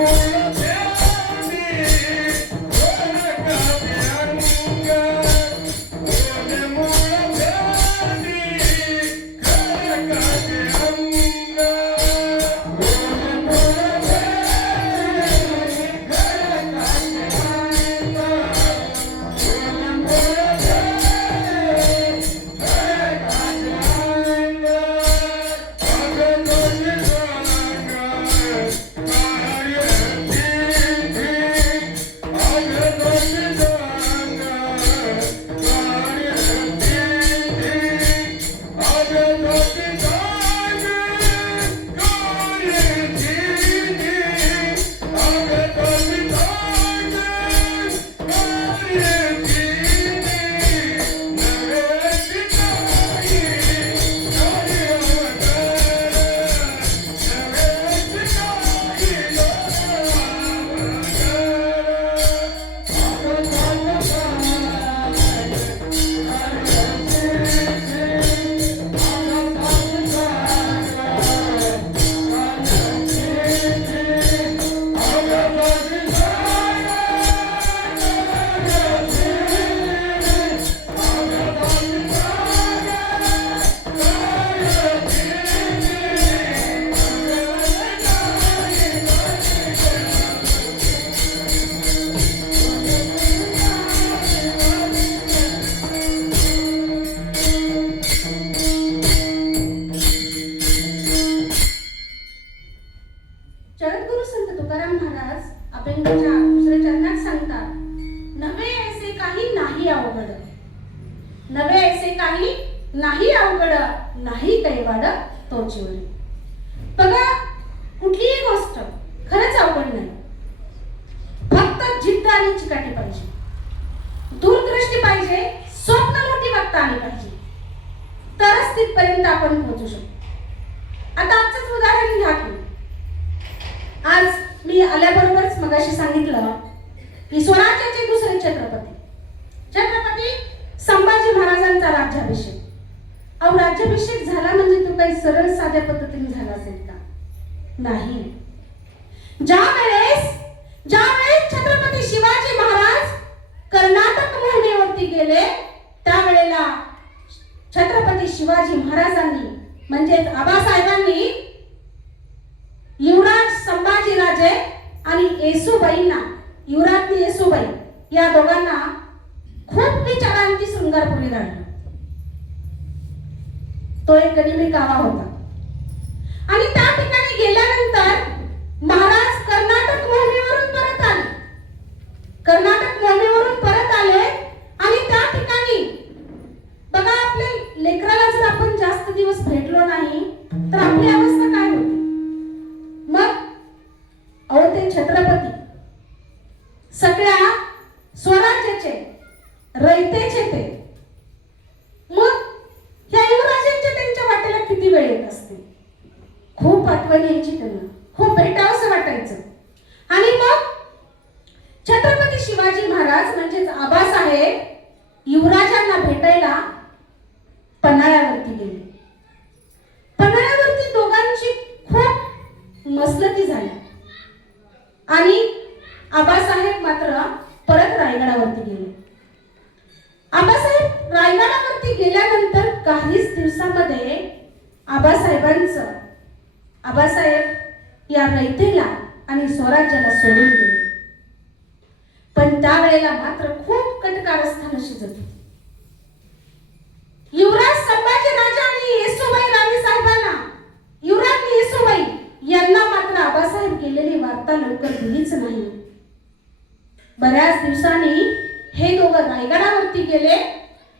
Thank you. जगद्गुरु संत तुकाराम महाराज अभंगाच्या दुसऱ्या चरणात सांगतात, नवे ऐसे काही नाही अवघड, नवे ऐसे काही नाही अवघड, नाही कैवाड तोची वरी. बघा, कुठलीही गोष्ट खरंच अवघड नाही, फक्त जिद्द आणि चिकाटी पाहिजे, दूरदृष्टी पाहिजे, स्वप्न मोठी बघता आली पाहिजे, तरच तिथपर्यंत आपण पोहोचू शकतो. आता आजच उदाहरण घ्या की, आज मी आल्याबरोबरच मगाशी सांगितलं की स्वराज्याचे दुसरे छत्रपती संभाजी महाराजांचा राज्याभिषेक. अहो, राज्याभिषेक झाला म्हणजे तो काही सरळ साध्या पद्धतीने झाला असेल का? नाही. ज्यावेळेस छत्रपती शिवाजी महाराज कर्नाटक मोहिमेवरती गेले, त्यावेळेला छत्रपती शिवाजी महाराजांनी म्हणजेच आबासाहेबांनी युवराज संभाजीराजे आणि येसूबाईंना, युवराज्ञी येसूबाई या दोघांना खूप विचारांती शृंगारपुरी राहिला. तो एक गनिमी कावा होता आणि त्या ठिकाणी गेल्यानंतर महाराज कर्नाटक मोहिमेवरून परत आले आणि त्या ठिकाणी बघा, आपल्या लेकराला जर आपण जास्त दिवस भेटलो नाही तर आपली अवस्था काय होती? मग अहो, ते छत्रपती सगळ्या स्वराज्याचे रयतेचे ते, मग या युवराजांच्या त्यांच्या वाटेला किती वेळ येत असते, खूप आठवण यायची त्यांना, खूप भेटावंसं वाटायचं. आणि मग छत्रपती शिवाजी महाराज म्हणजेच आबासाहेब युवराजांना भेटायला पन्हाळ्यावरती गेले. पन्हाळ्यावरती दोघांची खूप मसलती झाली आणि आबासाहेब मात्र परत रायगडावरती गेले. आबासाहेब रायगडावरती गेल्यानंतर काहीच दिवसामध्ये आबासाहेब या रयतेला आणि स्वराज्याला सोडून गेले. पण त्यावेळेला मात्र खूप कटकारस्थान शिजत होती. युवराज संभाजीराजे आणि येसूबाई राणी साहेबांना, युवराज्ञी येसूबाई यांना मात्र आबासाहेब गेलेली वार्ता लवकर दिलीच नाही. बऱ्याच दिवसांनी हे दोघं रायगडावरती गेले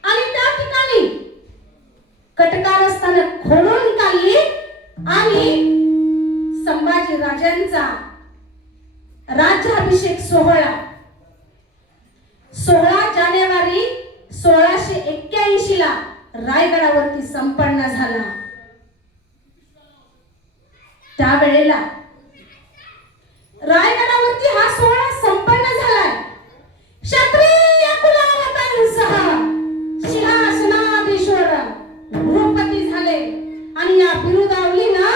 आणि त्या ठिकाणी कटकारस्थान खोडून काढली आणि संभाजी राजांचा राज्याभिषेक सोहळा 16 जानेवारी 1681 ला रायगडावरती संपन्न झाला. त्यावेळेला रायगडावरती हा सोहळा संपन्न झालाय. क्षत्रिय कुलावतांसह सिंहासनाधीश्वर गृहपती झाले आणि या बिरुदावलीनं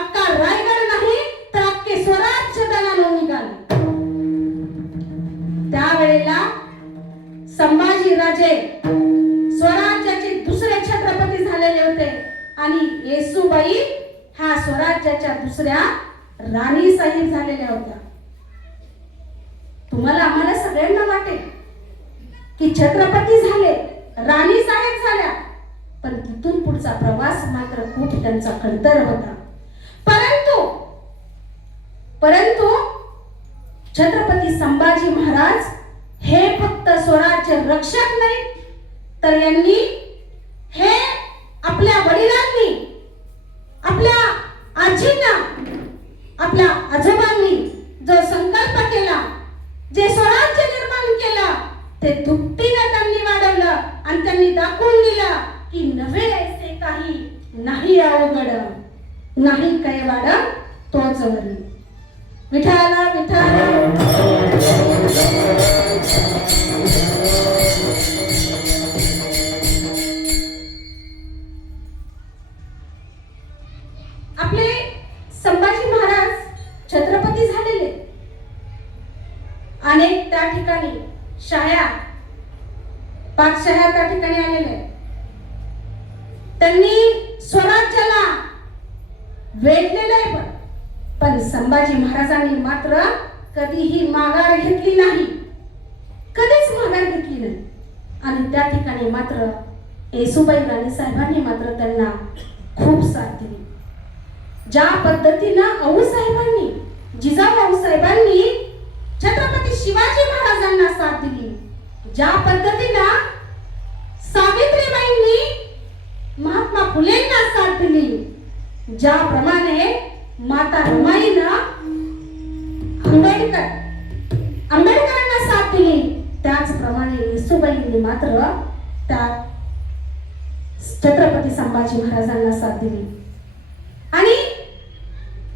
अख्खा रायगड नाही तर अख्खे स्वराज्य दलानं निघाले. त्यावेळेला संभाजीराजे स्वराज्याचे दुसरे छत्रपती झालेले होते आणि येसूबाई हा स्वराज्याच्या दुसऱ्या राणी साहेब झालेल्या होत्या. तुम्हाला आम्हाला सगळ्यांना वाटेल की छत्रपती झाले, राणी साहेब झाल्या, पण तिथून पुढचा प्रवास मात्र खूप त्यांचा खडतर होता. परंतु छत्रपती संभाजी महाराज हे फक्त स्वराज्य रक्षक नाही, तर यांनी हे आपल्या वडिलांनी, आपल्या आजींना, आपल्या आजोबांनी जो संकल्प केला, जे स्वराज्य निर्माण केलं, ते दुपटीने त्यांनी वाढवलं आणि त्यांनी दाखवून दिलं की नवे ऐसे काही नाही अवघड, नाही कैवाड तोच वरी. विठाला विठाला आपले संभाजी महाराज छत्रपती झालेले, अनेक त्या ठिकाणी शाया, पाकशाया त्या ठिकाणी आलेले. त्यांनी स्वराज्याला वेढलेलं आहे, पण संभाजी महाराजांनी मात्र कधीही माघार घेतली नाही, कधीच माघार घेतली नाही. आणि त्या ठिकाणी मात्र येसूबाई राणी साहेबांनी मात्र त्यांना खूप साथ दिली. ज्या पद्धतीनं आऊसाहेबांनी जिजाऊ साहेबांनी छत्रपती शिवाजी महाराजांना साथ दिली, ज्या पद्धतीनं सावित्रीबाईंनी महात्मा फुलेंना साथ दिली, ज्याप्रमाणे माता रमाईनं आंबेडकरांना साथ दिली, त्याचप्रमाणे येसूबाईंनी मात्र त्या छत्रपती संभाजी महाराजांना साथ दिली. आणि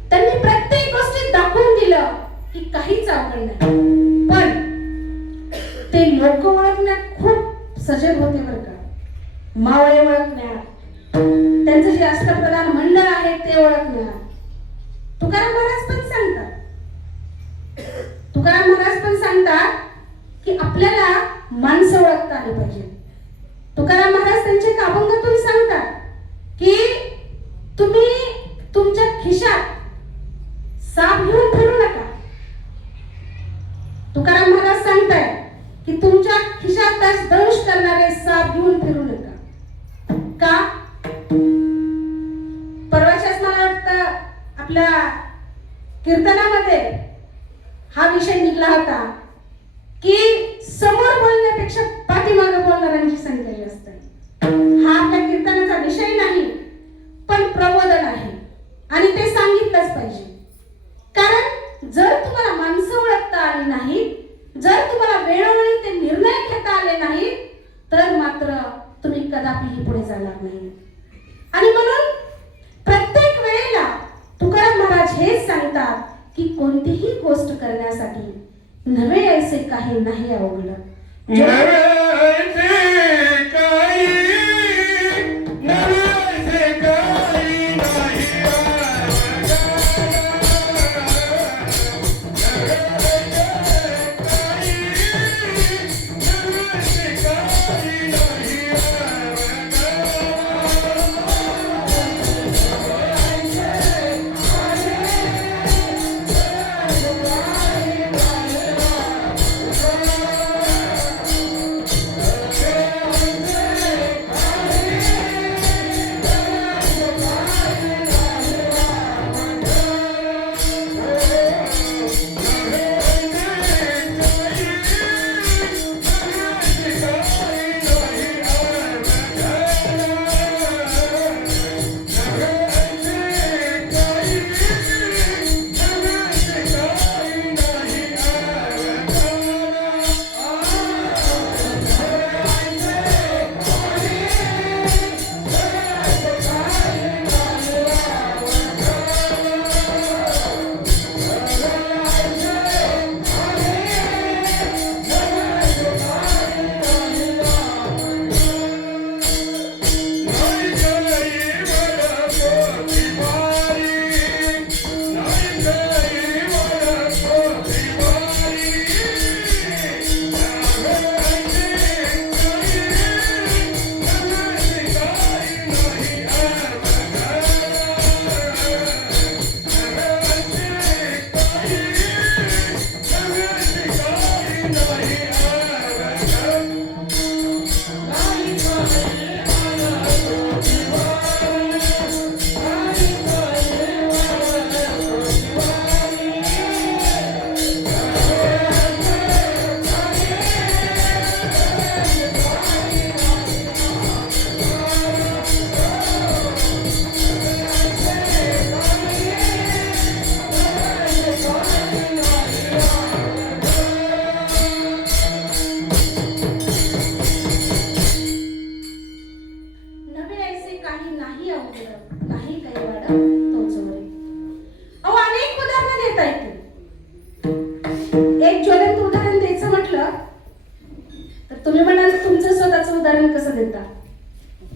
त्यांनी प्रत्येक गोष्टीत दाखवून दिलं की काहीच अवघड नाही. पण ते लोक ओळखण्यात खूप सजग होते बरं का. मावळे ओळखण्यात, त्यांचं जे अष्टप्रधान मंडळ आहे ते ओळखण्यात. तुकाराम महाराज पण सांगतात की आपल्याला माणसं ओळखता आली पाहिजे. तुकाराम महाराज त्यांच्या अभंगातून सांगतात की तुम्ही तुमच्या खिशात साप घेऊन फिरू नका. तुकाराम महाराज सांगतायत की तुमच्या खिशात दंश करणारे साप घेऊन फिरू नका. का? परवाच्याच मला वाटतं आपल्या कीर्तनामध्ये हा विषय निघला होता की समोर बोलण्यापेक्षा पाठीमागे बोलणाऱ्यांची संख्या जास्त आहे. हा आपल्या कीर्तनाचा विषय नाही, पण प्रबोधन आहे आणि ते सांगितलंच पाहिजे. कारण जर तुम्हाला माणसं ओळखता आली नाही, जर तुम्हाला वेळोवेळी ते निर्णय घेता आले नाही, तर मात्र तुम्ही कदापिही पुढे जाणार नाही. आणि म्हणून प्रत्येक वेळेला तुकाराम महाराज हेच सांगतात की कोणतीही गोष्ट करण्यासाठी नवे ऐसे काही नाही अवघड.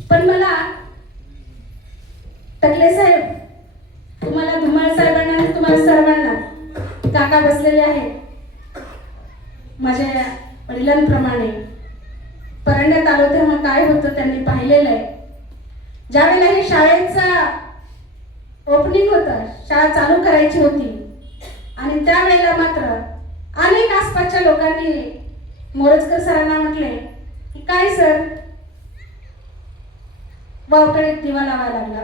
पण मला टकले साहेब, तुम्हाला धुमाळ साहेबांना आणि तुम्हाला सर्वांना, काका बसलेले आहेत माझ्या वडिलांप्रमाणे, परंड्यात आलो तेव्हा काय होतं त्यांनी पाहिलेलं आहे. ज्यावेळेला हे शाळेचा ओपनिंग होतं, शाळा चालू करायची होती आणि त्यावेळेला मात्र अनेक आसपासच्या लोकांनी मोरजकर सरांना म्हटले की काय सर, वावटळीत दिवा लावायला लागला.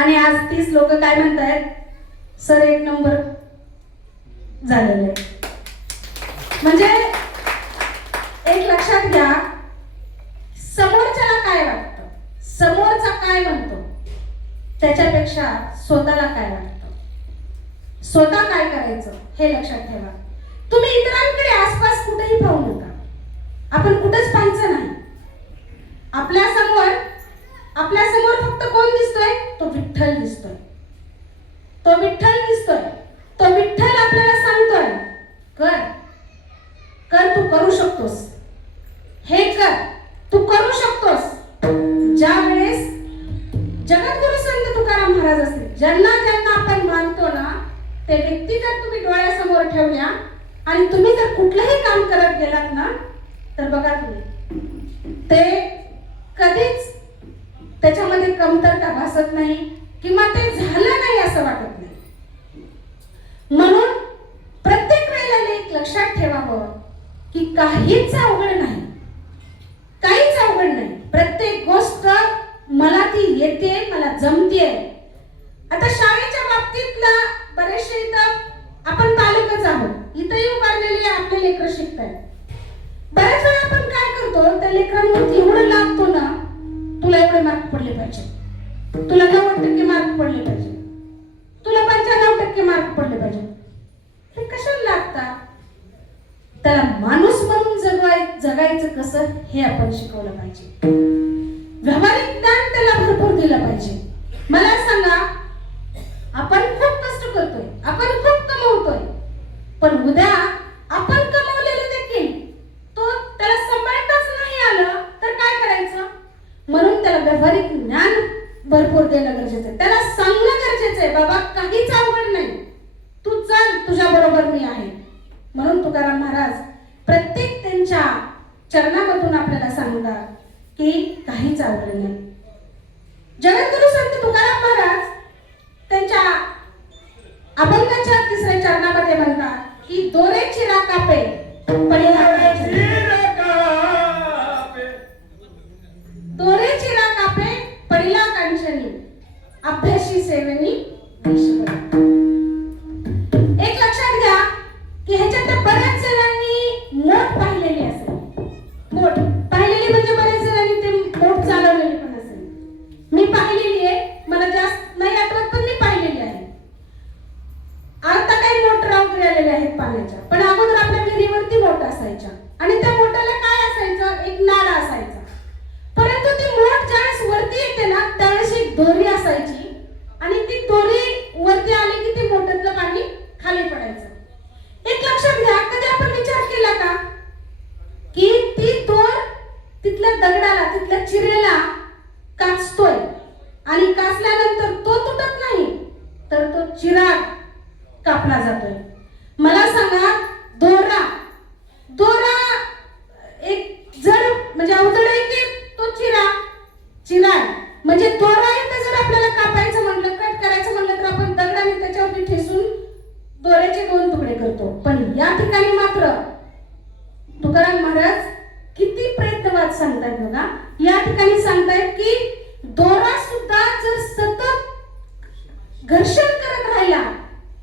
आणि आज 30 लोक काय म्हणतायत सर एक नंबर झालेलं आहे. म्हणजे एक लक्षात घ्या, समोरच्याला काय वाटतं, समोरचा काय म्हणतो, त्याच्यापेक्षा स्वतःला काय वाटतं, स्वतः काय करायचं हे लक्षात ठेवा. तुम्ही इतरांकडे आसपास कुठेही पाहू नका, आपण कुठेच पाहायचं नाही. आपल्या समोर फक्त कोण दिसतोय? तो विठ्ठल दिसतोय, तो विठ्ठल दिसतोय. तो विठ्ठल आपल्याला सांगतोय, कर कर, तू करू शकतोस, हे कर, तू करू शकतोस. ज्या वेळेस जगद्गुरु संत तुकाराम महाराज असतील, ज्यांना ज्यांना आपण मानतो ना, ते व्यक्ती जर तुम्ही डोळ्यासमोर ठेवल्या आणि तुम्ही जर कुठलंही काम करत गेलात ना, तर बघा तुम्ही ते कधीच त्याच्यामध्ये कमतरता भासत नाही किंवा ते झालं नाही असं वाटत नाही. म्हणून प्रत्येक वेळेला एक लक्षात ठेवावं की काहीच अवघड नाही, काहीच अवघड नाही. प्रत्येक गोष्ट मला ती येते, मला जमते. आता शाळेच्या बाबतीतला बरेचसे इथं आपण पालकच आहोत, इथंही उभारलेले आपले लेकरं शिकतायत. बऱ्याच वेळा आपण काय करतो, त्या लेकरांवरती एवढं लागतो ना, तुला एवढे मार्क पडले पाहिजे, तुला 90% मार्क पडले पाहिजे, तुला 95% मार्क पडले पाहिजे. हे कशाला लागतात? त्याला माणूस म्हणून जगायचं कसं हे आपण शिकवलं पाहिजे. व्यावहारिक ज्ञान त्याला भरपूर दिलं पाहिजे. मला सांगा, आपण खूप कष्ट करतोय, आपण खूप कमवतोय, पण उद्या आपण कमवलेलं देखील तो त्याला सांभाळताच नाही आलं तर काय करायचं? म्हणून त्याला व्यावहारिक ज्ञान भरपूर देणं गरजेचं आहे. त्याला सांगणं गरजेचं आहे, बाबा काहीच अवघड नाही, तू चल, तुझ्या बरोबर मी आहे. म्हणून तुकाराम महाराज प्रत्येक त्यांच्या चरणामधून आपल्याला सांगतात की काहीच अवघड नाही. जगद्गुरु संत तुकाराम महाराज त्यांच्या अभंगाच्या 3ऱ्या चरणामध्ये म्हणतात की दोरे चिरा कापे पडिला दोरे चिरा कापे पडिला कांचनी अभ्यासी सेवनी ईश्वर. एक लक्षात घ्या की ह्याच्यात बऱ्याच जणांनी मोठ पाहिलेली असेल, मोठ पाहिलेली म्हणजे बऱ्याच जणांनी ते मोठ चालवलेली पण असेल. मी पाहिलेली आहे, मला जास्त नाही आठवत पण मी पाहिलेली आहे. आता काही मोटर वगैरे आलेले आहेत पाण्याच्या, पण अगोदर आपल्या विहिरीवरती मोठ असायच्या आणि त्या मोठाला काय असायचं? एक नाळा असायचा. परंतु ती मोठ ज्यावेळेस वरती येते ना, त्यावेळेस एक दोरी असायची आणि ती दोरी वरती आली की ती मोठ्यातलं पाणी खाली पडायचं. एक लक्षात घ्या, कधी आपण विचार केला का की ती दोर तिथल्या दगडाला, तिथल्या चिरेला काचतोय आणि काचल्यानंतर तो तुटत नाही तर तो चिरा कापला जातोय. मला सांगा, दोरा एक जड म्हणजे अवजड आहे की तो चिरा म्हणजे दोरा इथं जर आपल्याला कापायचं म्हटलं, कट करायचं म्हटलं, तर आपण दगडाने त्याच्यावरती ठेसून दोऱ्याचे 2 तुकडे करतो. पण या ठिकाणी मात्र तुकाराम महाराज किती प्रयत्नवाद सांगतायत बघा. या ठिकाणी सांगतायत की दोरा सुद्धा जर सतत घर्षण करत राहिला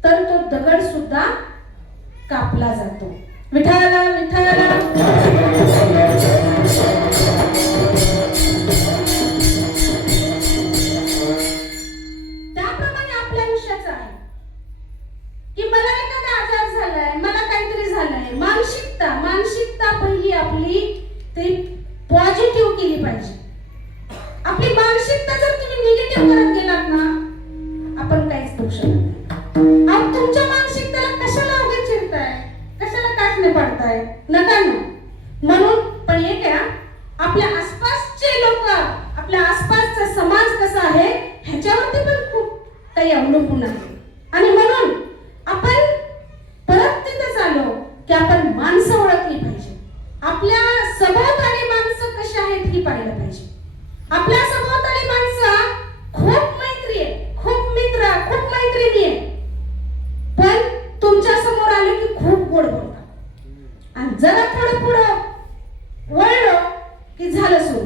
तर तो दगड सुद्धा कापला जातो. विठ्ठला विठ्ठला. त्याप्रमाणे आपल्या आयुष्याचं आहे की मला एखादा आजार झालाय, मला काहीतरी झालंय, मानसिकता पहिली आपली ते पॉझिटिव्ह केली पाहिजे. आपली मानसिकता जर तुम्ही निगेटिव्ह करत गेलात ना, आपण काहीच करू शकत नाही. आप तुमच्या मानसिकतेला कशाला उगाच चिरताय, कशाला काटणे पडताय? नका ना. म्हणून पण एक आहे, आपल्या आसपासचे लोक, आपल्या आसपासचा समाज कसा आहे ह्याच्यावरती पण खूप काही अवलंबून आहे. आणि म्हणून आपण परत तिथं आलो की आपण माणसं ओळखली पाहिजे. आपल्या सभोवताली माणसं कशी आहेत ही पाहिलं पाहिजे. आपल्या सभोवताली माणसं खूप मैत्री आहे, खूप मित्र, खूप मैत्रिणी आहे, पण तुमच्या समोर आले की खूप गोड बोलतात आणि जरा थोडं पुढं वळलो की झालं सुरू.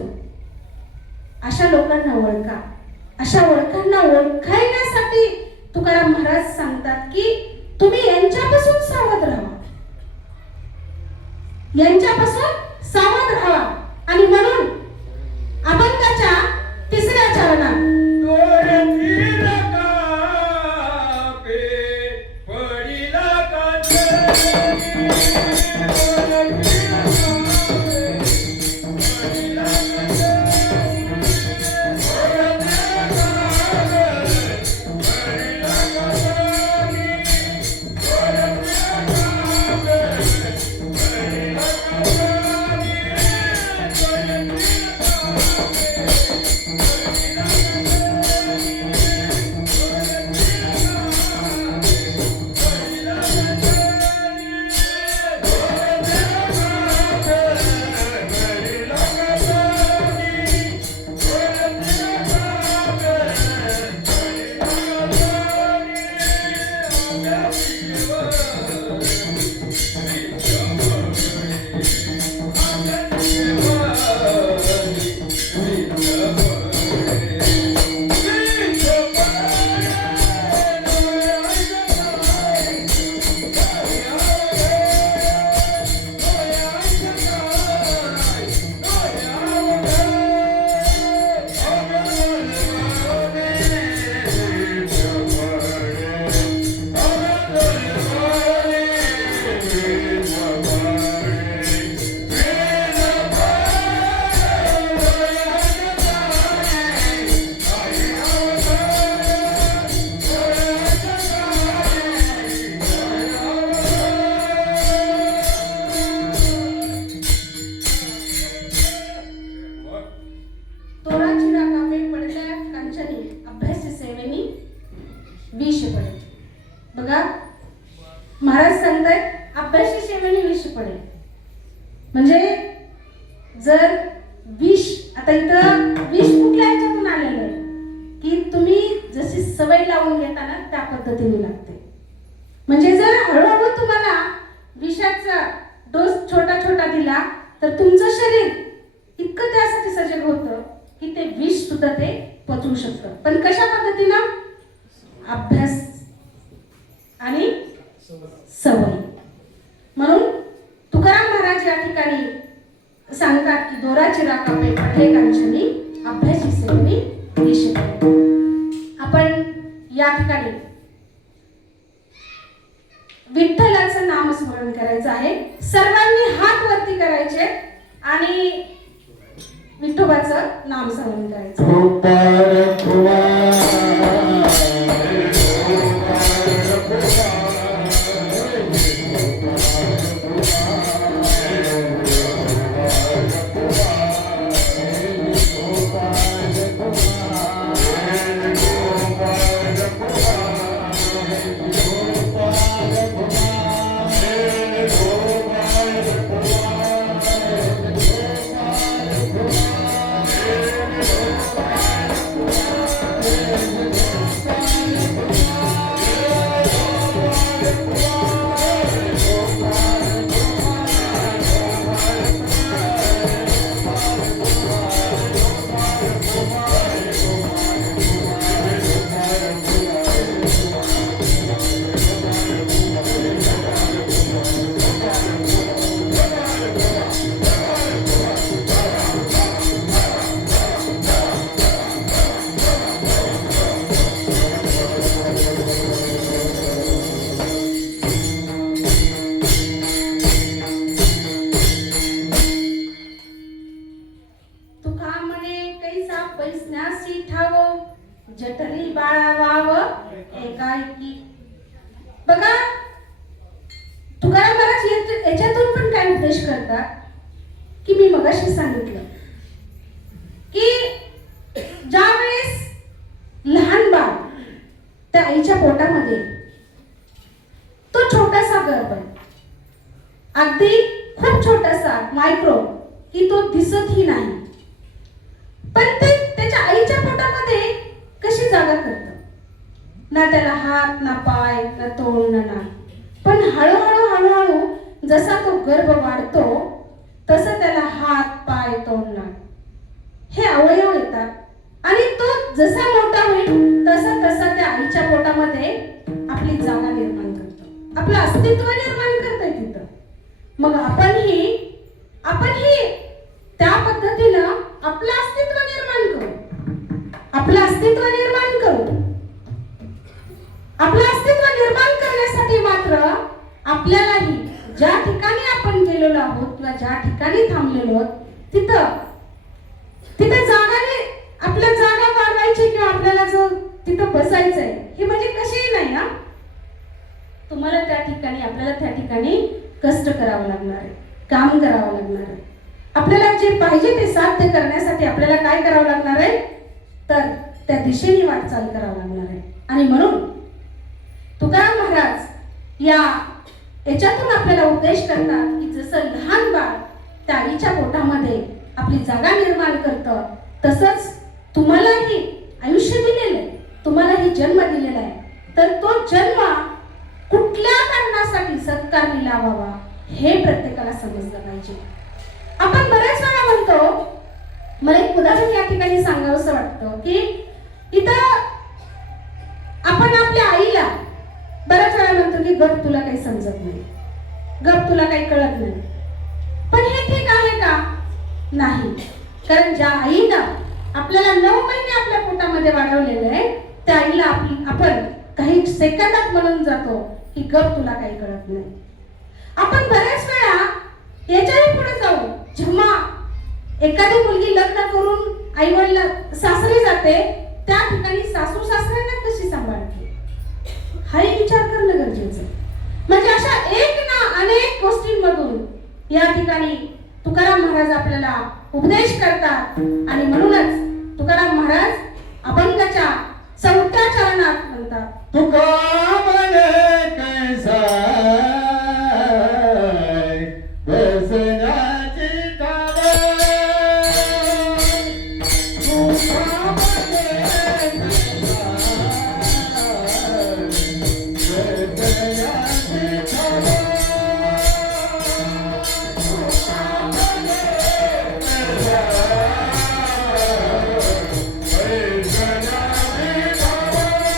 अशा लोकांना ओळखा. अशा ओळखांना ओळखायण्यासाठी तुकाराम महाराज सांगतात की तुम्ही यांच्यापासून सावध राहा, यांच्यापासून सावध राहा. आणि म्हणून अभंगाच्या तिसऱ्या चरणात डोळ्यातील कापे पडिला कांचनी, डोळ्यातील कापे पडिला कांचनी, डोळ्यातील कापे पडिला कांचनी, डोळ्यातील कापे विष पडे. बघा महाराज सांगतायत अभ्यासी सेवेने विष पडे. म्हणजे जर विष, आता इथं विष कुठल्या ह्याच्यातून आलेलं आहे की तुम्ही जशी सवय लावून घेता ना त्या पद्धतीने लागते. म्हणजे जर हळूहळू तुम्हाला विषाचा डोस छोटा छोटा दिला तर तुमचं शरीर इतकं त्यासाठी सजग होतं की ते विष सुद्धा ते पचवू शकतं. पण कशा पद्धतीनं? अभ्यास आणि सवय. म्हणून तुकाराम महाराज या ठिकाणी सांगतात की दोरा चिरा कापे पडले कांचनी, अभ्यासी सेवनी विष पडे. आपण या ठिकाणी विठ्ठलाचं नामस्मरण करायचं आहे. सर्वांनी हात वरती करायचे आणि विठोबाचं नामस्मरण करायचं. जठरी बाळा वाव एकाएकी. बघा तुकाराम महाराज याच्यातून पण काय उपदेश करतात की मी मगाशी सांगितलं की ज्या वेळेस लहान बाळ त्या आईच्या पोटामध्ये, तो छोटासा गर्भ आहे, अगदी खूप छोटासा मायक्रो, की तो दिसतही नाही, पण ते त्याच्या आईच्या पोटामध्ये कशी जागा करतं ना, त्याला हात ना पाय ना तोंड ना नाक. पण हळूहळू हळूहळू जसा तो गर्भ वाढतो तसं त्याला हात पाय तोंड नाक हे अवयव येतात आणि तो जसा मोठा होईल तसा तसा त्या आईच्या पोटामध्ये आपली जागा निर्माण करतो, आपलं अस्तित्व निर्माण करतोय तिथं. मग आपणही त्या पद्धतीनं आपलं अस्तित्व निर्माण करू. आपलं अस्तित्व निर्माण करण्यासाठी मात्र आपल्यालाही ज्या ठिकाणी आपण गेलेलो आहोत किंवा ज्या ठिकाणी थांबलेलो आहोत तिथं जागाने आपल्या जागा वाढवायची किंवा आपल्याला जो तिथं बसायचंय हे म्हणजे कशीही नाही हा. तुम्हाला आपल्याला त्या ठिकाणी कष्ट करावं लागणार आहे, काम करावं लागणार आहे. आपल्याला जे पाहिजे ते साध्य करण्यासाठी आपल्याला काय करावं लागणार आहे, तर त्या दिशेने वाटचाल करावं लागणार आहे. आणि म्हणून तुकाराम महाराज याच्यातून आपल्याला उपदेश करतात की जसं लहान बाळ त्या आईच्या पोटामध्ये आपली जागा निर्माण करतं, तसंच तुम्हालाही आयुष्य दिलेलं आहे, तुम्हालाही जन्म दिलेला आहे. तर तो जन्म कुठल्या कारणासाठी सत्कारणी लावावा हे प्रत्येकाला समजलं पाहिजे. आपण बऱ्याच वेळा म्हणतो, मला एक उदाहरण या ठिकाणी सांगावंसं वाटतं की इथं आपण आपल्या आईला बऱ्याच वेळा म्हणतो की गप तुला काही समजत नाही, गप तुला काही कळत नाही. पण हे ठीक आहे का? नाही. कारण ज्या आईनं आपल्याला 9 महिने आपल्या पोटामध्ये वाढवलेलं आहे त्या आईला आपण काही सेकंदात म्हणून जातो की गप तुला काही कळत नाही. आपण बऱ्याच वेळा याच्याही पुढे जाऊ, जेव्हा एखादी मुलगी लग्न करून आई वडील सासरी जाते त्या ठिकाणी सासू सासऱ्यांना कशी सांभाळते हाही विचार करणं गरजेचं आहे. म्हणजे अशा एक ना अनेक गोष्टींमधून या ठिकाणी तुकाराम महाराज आपल्याला उपदेश करतात. आणि म्हणूनच तुकाराम महाराज अभंगाच्या 4थ्या चरणात म्हणतात, तुका म्हणे कैसा बसण्याची ठाव, तुका म्हणे कैसा बसण्याची ठाव, तुका म्हणे कैसा बसण्याची ठाव.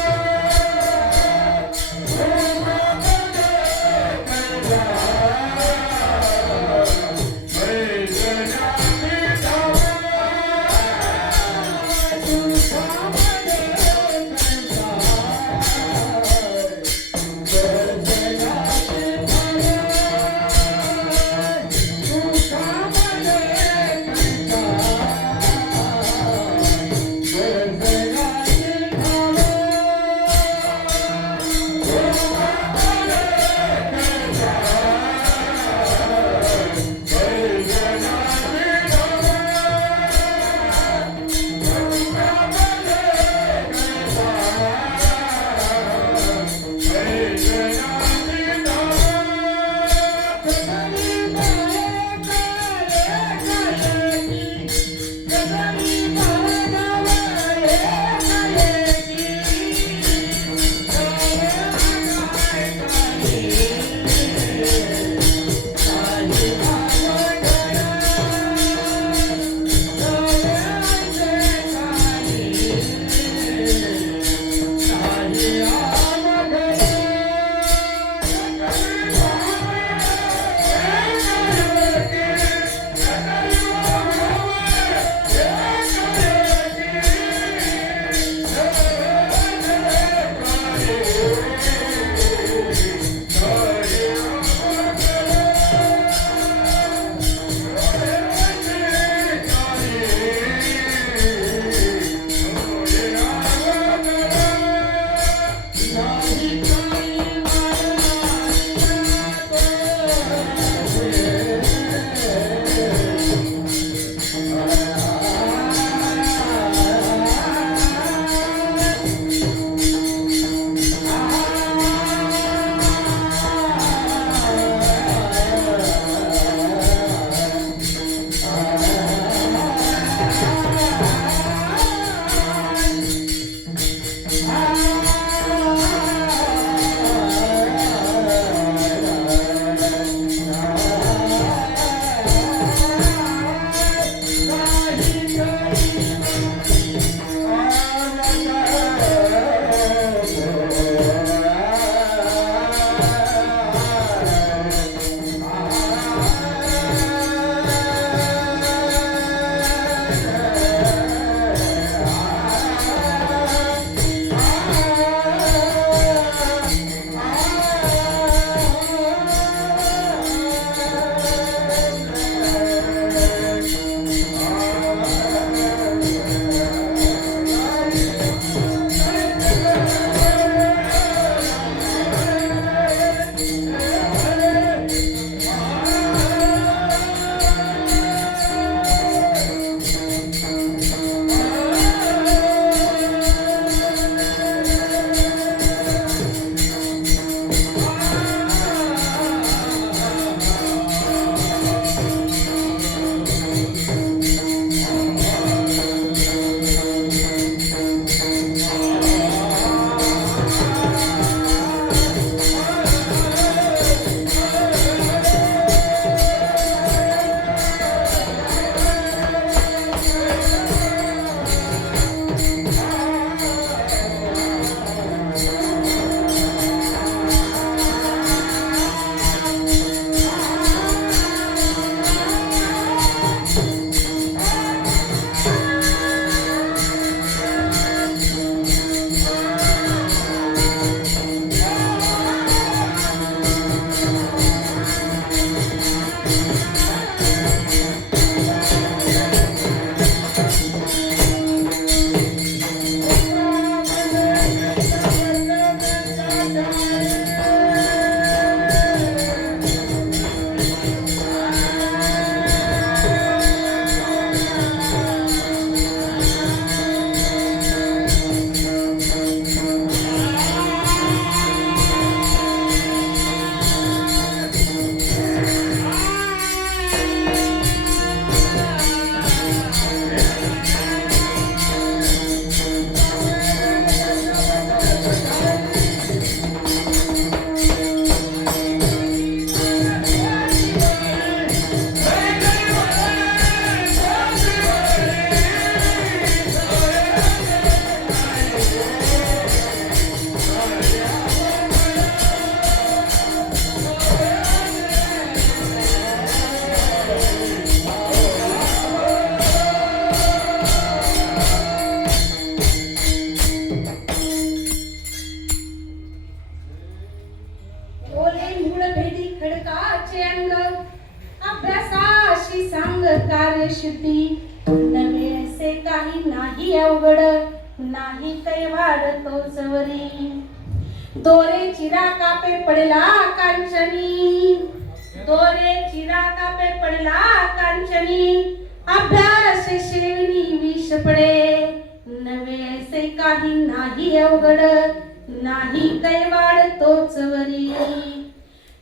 सिद्धी नवे असे काही नाही अवघड नाही कैवाड तोच वरी दोरे चिरा कापे पडला कांचनी दोरे चिरा कापे पडला कांचनी अभ्यास शेवणी विष पडे नवे असे काही नाही अवघड नाही कैवाड तोच वरी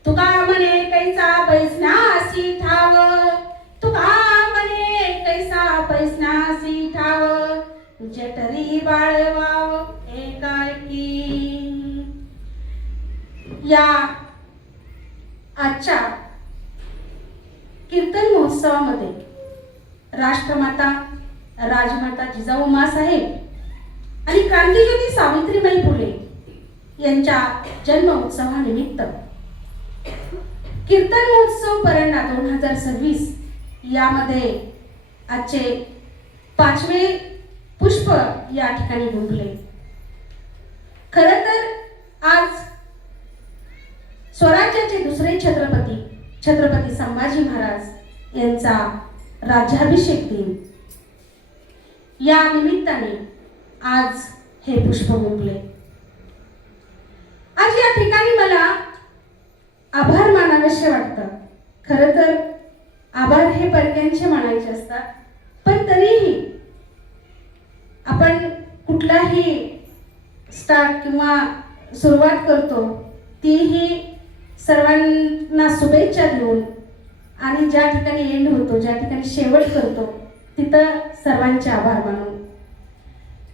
तुका म्हणे कैसा बैसनासी ठाव तुका म्हणे कैसा बैसनासी ठाव जठरी बाळवाव एकाकी या आजच्या कीर्तन महोत्सवामध्ये राष्ट्रमाता राजमाता जिजाऊ माँसाहेब आणि क्रांतिज्योती सावित्रीबाई फुले यांच्या जन्म उत्सवानिमित्त कीर्तन महोत्सव परंडा 2026 यामध्ये आजचे 5वे पुष्प या ठिकाणी गुंफले. खरं तर आज स्वराज्याचे दुसरे छत्रपती संभाजी महाराज यांचा राज्याभिषेक दिन या निमित्ताने आज हे पुष्प गुंफले. आज या ठिकाणी मला आभार मानावेसे वाटतं. खरं तर आभार हे परक्यांचे मानायचे असतात, पण तरीही आपण कुठलाही स्टार्ट किंवा सुरुवात करतो तीही सर्वांना शुभेच्छा देऊन आणि ज्या ठिकाणी एंड होतो ज्या ठिकाणी शेवट करतो तिथं सर्वांचे आभार मानून.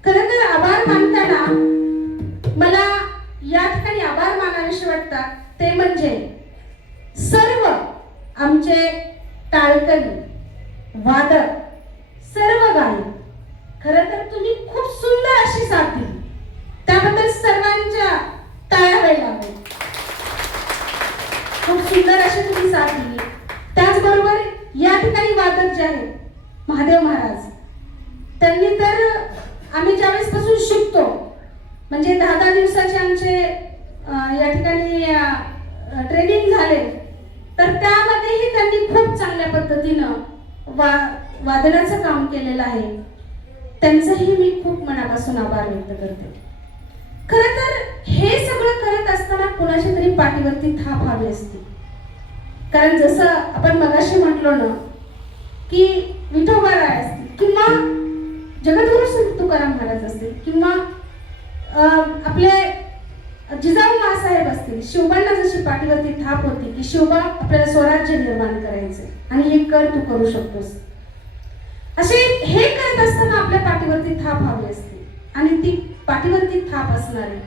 खरं तर आभार मानताना मला या ठिकाणी आभार मानावेसे वाटतात ते म्हणजे सर्व आमचे टाळकरी वादक सर्व गायक. खरं तर तुम्ही खूप सुंदर अशी साथ दिली त्याबद्दल सर्वांच्या टाळ्या व्हायला हव्या. खूप सुंदर अशी तुम्ही साथ दिली. त्याचबरोबर या ठिकाणी वादक जे आहेत महादेव महाराज त्यांनी तर आम्ही ज्यावेळेस पासून शिकतो म्हणजे 10 दिवसाचे आमचे या ठिकाणी ट्रेनिंग झाले तर त्यामध्येही त्यांनी खूप चांगल्या पद्धतीनं वादनाचं काम केलेलं आहे. त्यांचंही मी खूप मनापासून आभार व्यक्त करते. खरं तर हे सगळं करत असताना कुणाच्या तरी पाठीवरती थाप हवी असते. कारण जसं आपण मगाशी म्हटलो ना की विठोबाराय असतील किंवा जगद्गुरु संत तुकाराम महाराज असतील किंवा आपले जिजाऊ माँसाहेब असतील, शिवबांना जशी पाठीवरती थाप होती की शिवबा आपल्याला स्वराज्य निर्माण करायचे आणि हे कर तू करू शकतोस, असे हे करत असताना आपल्या पाठीवरती थाप हवी असते. आणि ती पाठीवरती थाप असणारे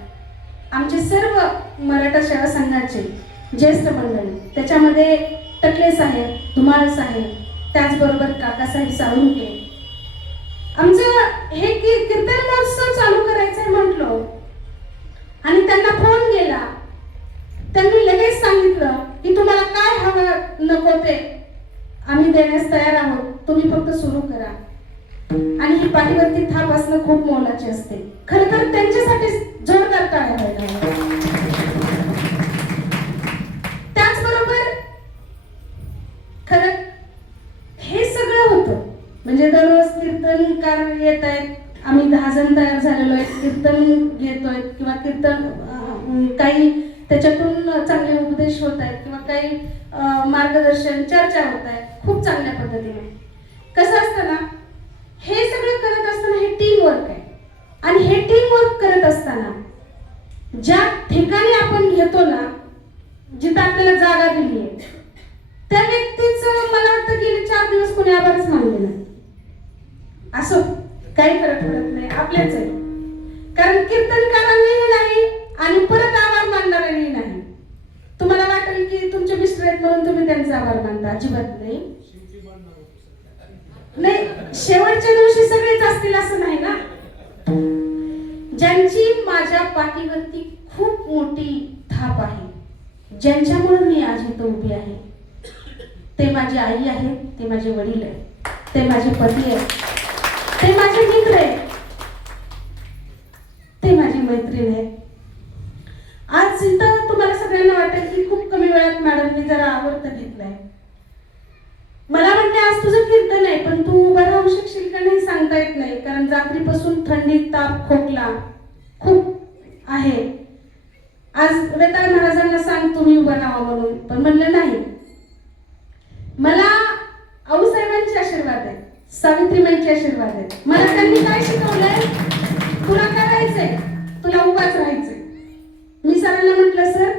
आमचे सर्व मराठा सेवा संघाचे ज्येष्ठ मंडळी, त्याच्यामध्ये टकले साहेब, धुमाळ साहेब, त्याचबरोबर काकासाहेब साळुंके. आमचं हे कीर्तन महोत्सव चालू करायचंय म्हटलो आणि त्यांना फोन गेला. त्यांनी लगेच सांगितलं की तुम्हाला काय हवं नको ते आम्ही देण्यास तयार आहोत, तुम्ही फक्त सुरू करा. आणि ही पाठीवरती थाप असणं खूप मोलाचे असते. खरं तर त्यांच्यासाठी जोरदार टाळ्या व्हायला हव्या. त्याचबरोबर खरं हे सगळं होतं म्हणजे दररोज कीर्तनकार येत आहेत, आम्ही 10 जण तयार झालेलो आहेत, कीर्तन घेतोय किंवा कीर्तन काही त्याच्यातून चांगले उपदेश होत आहेत किंवा काही मार्गदर्शन चर्चा होत आहेत खूप चांगल्या पद्धतीने. कसं असतं ना हे सगळं करत असताना हे टीम वर्क आहे आणि हे टीम वर्क करत असताना ज्या ठिकाणी आपण घेतो ना जिथं आपल्याला जागा दिली आहे त्या व्यक्तीचं मला वाटतं गेले 4 दिवस कोणी आभारच मानले नाही. असो काही फरक पडत नाही, आपल्याच आहे. कारण कीर्तनकारांनीही नाही आणि परत आभार मानणाऱ्यांनी नाही. तुम्हाला वाटेल की तुमचे मिस्टर आहेत म्हणून तुम्ही त्यांचा आभार मानता, अजिबात नाही. नाही, शेवटच्या दिवशी सगळेच असतील असं नाही ना. ज्यांची माझ्या पाठीवरती खूप मोठी थाप आहे, ज्यांच्यामुळे मी आज इथं उभी आहे, ते माझी आई आहे, ते माझे वडील आहेत, ते माझे पती आहेत, ते माझे मित्र आहेत, ते माझी मैत्रीण आहे. आज इथं तुम्हाला सगळ्यांना वाटेल की खूप कमी वेळात मॅडमनी जरा आवर्त घेतलाय, मला म्हणते आज तुझं कीर्तन आहे, पण तू उभा राहू शकशील का नाही सांगता येत नाही, कारण रात्रीपासून थंडी, ताप, खोकला खूप आहे. आज वेताळ महाराजांना सांग तुम्ही उभं राहा म्हणून, पण म्हणलं नाही. मला आऊसाहेबांचे आशीर्वाद आहेत, सावित्रीबाईंचे आशीर्वाद आहेत. मला त्यांनी काय शिकवलंय, तुला करायचंय, तुला उभाच राहायचंय. मी सरांना म्हटलं सर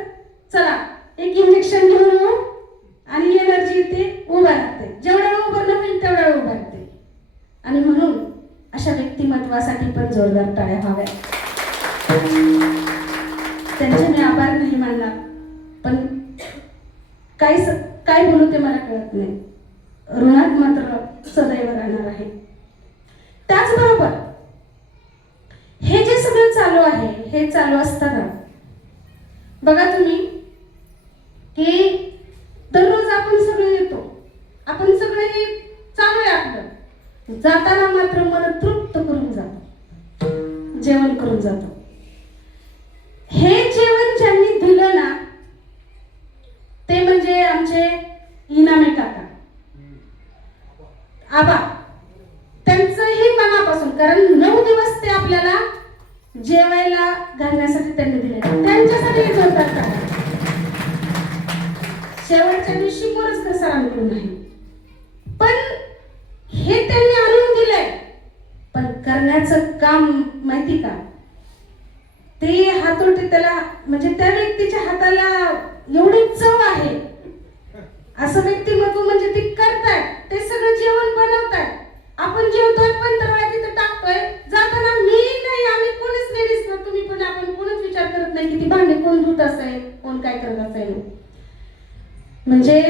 चला एक इंजेक्शन घेऊन येऊ आणि एनर्जी येते, उभा राहते, जेवढ्या वेळ उभं होईल तेवढ्या वेळ उभा राहते. आणि म्हणून अशा व्यक्तिमत्वासाठी पण जोरदार टाळ्या हव्या. त्यांचे मी आभार नाही मानणार, पण काय बोलू ते मला कळत नाही. ऋणात मात्र सदैव राहणार आहे. त्याचबरोबर हे जे सगळं चालू आहे, हे चालू असताना बघा तुम्ही की दररोज आपण सगळे येतो, आपण सगळे चालू आहे आपलं, जाताना मात्र मन तृप्त करून जातो, जेवण करून जातो. हे जेवण ज्यांनी दिलं ना ते म्हणजे आमचे इनामे काका, आबा. त्यांचंही मनापासून, कारण 9 दिवस ते आपल्याला जेवायला घालण्यासाठी त्यांनी दिले, त्यांच्यासाठी जोरदार टाळ्या. शेवटच्या दिवशी मोरजकर सरांकडून नाही, पण हे त्यांनी आणून दिलंय. पण करण्याचं काम माहिती का, ते हातोटी, त्याला म्हणजे त्या व्यक्तीच्या हाताला एवढी चव आहे. असं व्यक्तिमत्व म्हणजे ती करतायत, ते सगळं जेवण बनवतायत. आपण जेवतोय पण तर तिथं टाकतोय, जाताना मी नाही, आम्ही कोणीच नाही दिसणार, तुम्ही पण आपण कोणच विचार करत नाही की ती भांडी कोण धुत असेल, कोण काय करत असेल. म्हणजे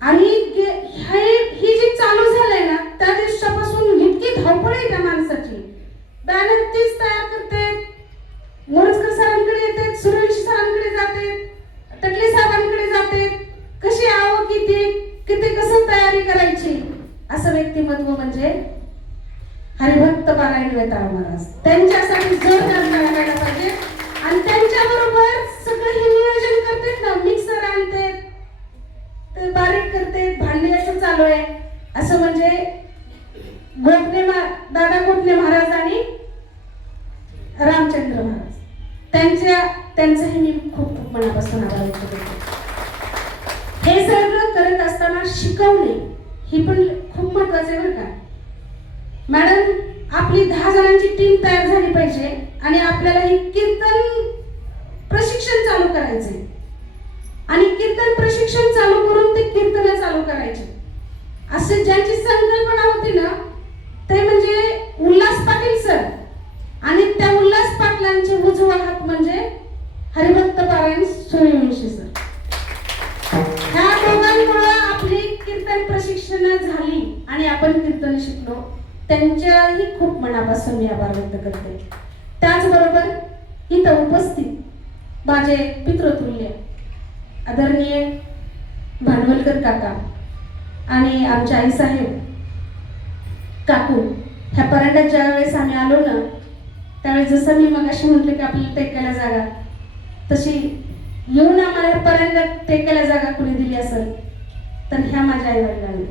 आणि ही जी चालू झालंय ना त्या दिवसापासून इतकी धावपळ आहे त्या माणसाची. बॅनर तीच तयार करते, मोरजकर सरांकडे येते, सूर्यवंशी सरांकडे जाते, टकले साहेबांकडे जाते, कशी आव किती कसं तयारी करायची. असं व्यक्तिमत्व म्हणजे हरिभक्त पारायण वेताळ महाराज. त्यांच्यासाठी जोरदार टाळ्या व्हायला पाहिजे. आणि त्यांच्याबरोबर सगळं हे नियोजन करतात ना, मिक्सर आणते, ते बारीक करते, भांडी असं चालू आहे. असं म्हणजे दादा गोपने महाराज आणि रामचंद्र महाराज, त्यांचंही मी खूप मनापासून आभार व्यक्त करते. हे सगळं करत असताना शिकवणे ही पण खूप महत्वाचं आहे बरं का मॅडम. आपली 10 जणांची टीम तयार झाली पाहिजे आणि आपल्याला ही कीर्तन प्रशिक्षण चालू करायचंय. आणि कीर्तन प्रशिक्षण चालू करून ते कीर्तन चालू करायचे. असे ज्यांची संकल्पना होती ना ते म्हणजे उल्हास पाटील सर, आणि त्या उल्हास पाटलांचे उजवा हात म्हणजे हरिभक्त पारायण सूर्यवंशी सर. ह्या दोघांमुळे आपली कीर्तन प्रशिक्षण झाली आणि आपण कीर्तन शिकलो. त्यांच्याही खूप मनापासून मी आभार व्यक्त करते. त्याचबरोबर इथं उपस्थित माझे पितृतुल्य आदरणीय भांडवलकर काका आणि आमच्या आईसाहेब काकू, ह्या परांड्यात ज्या वेळेस आम्ही आलो ना त्यावेळेस जसं मी मगाशी म्हटलं की आपल्याला टेकायला जागा, तशी येऊन आम्हाला परांड्यात टेकायला जागा कुणी दिली असेल तर ह्या माझ्या आई वडिलांनी.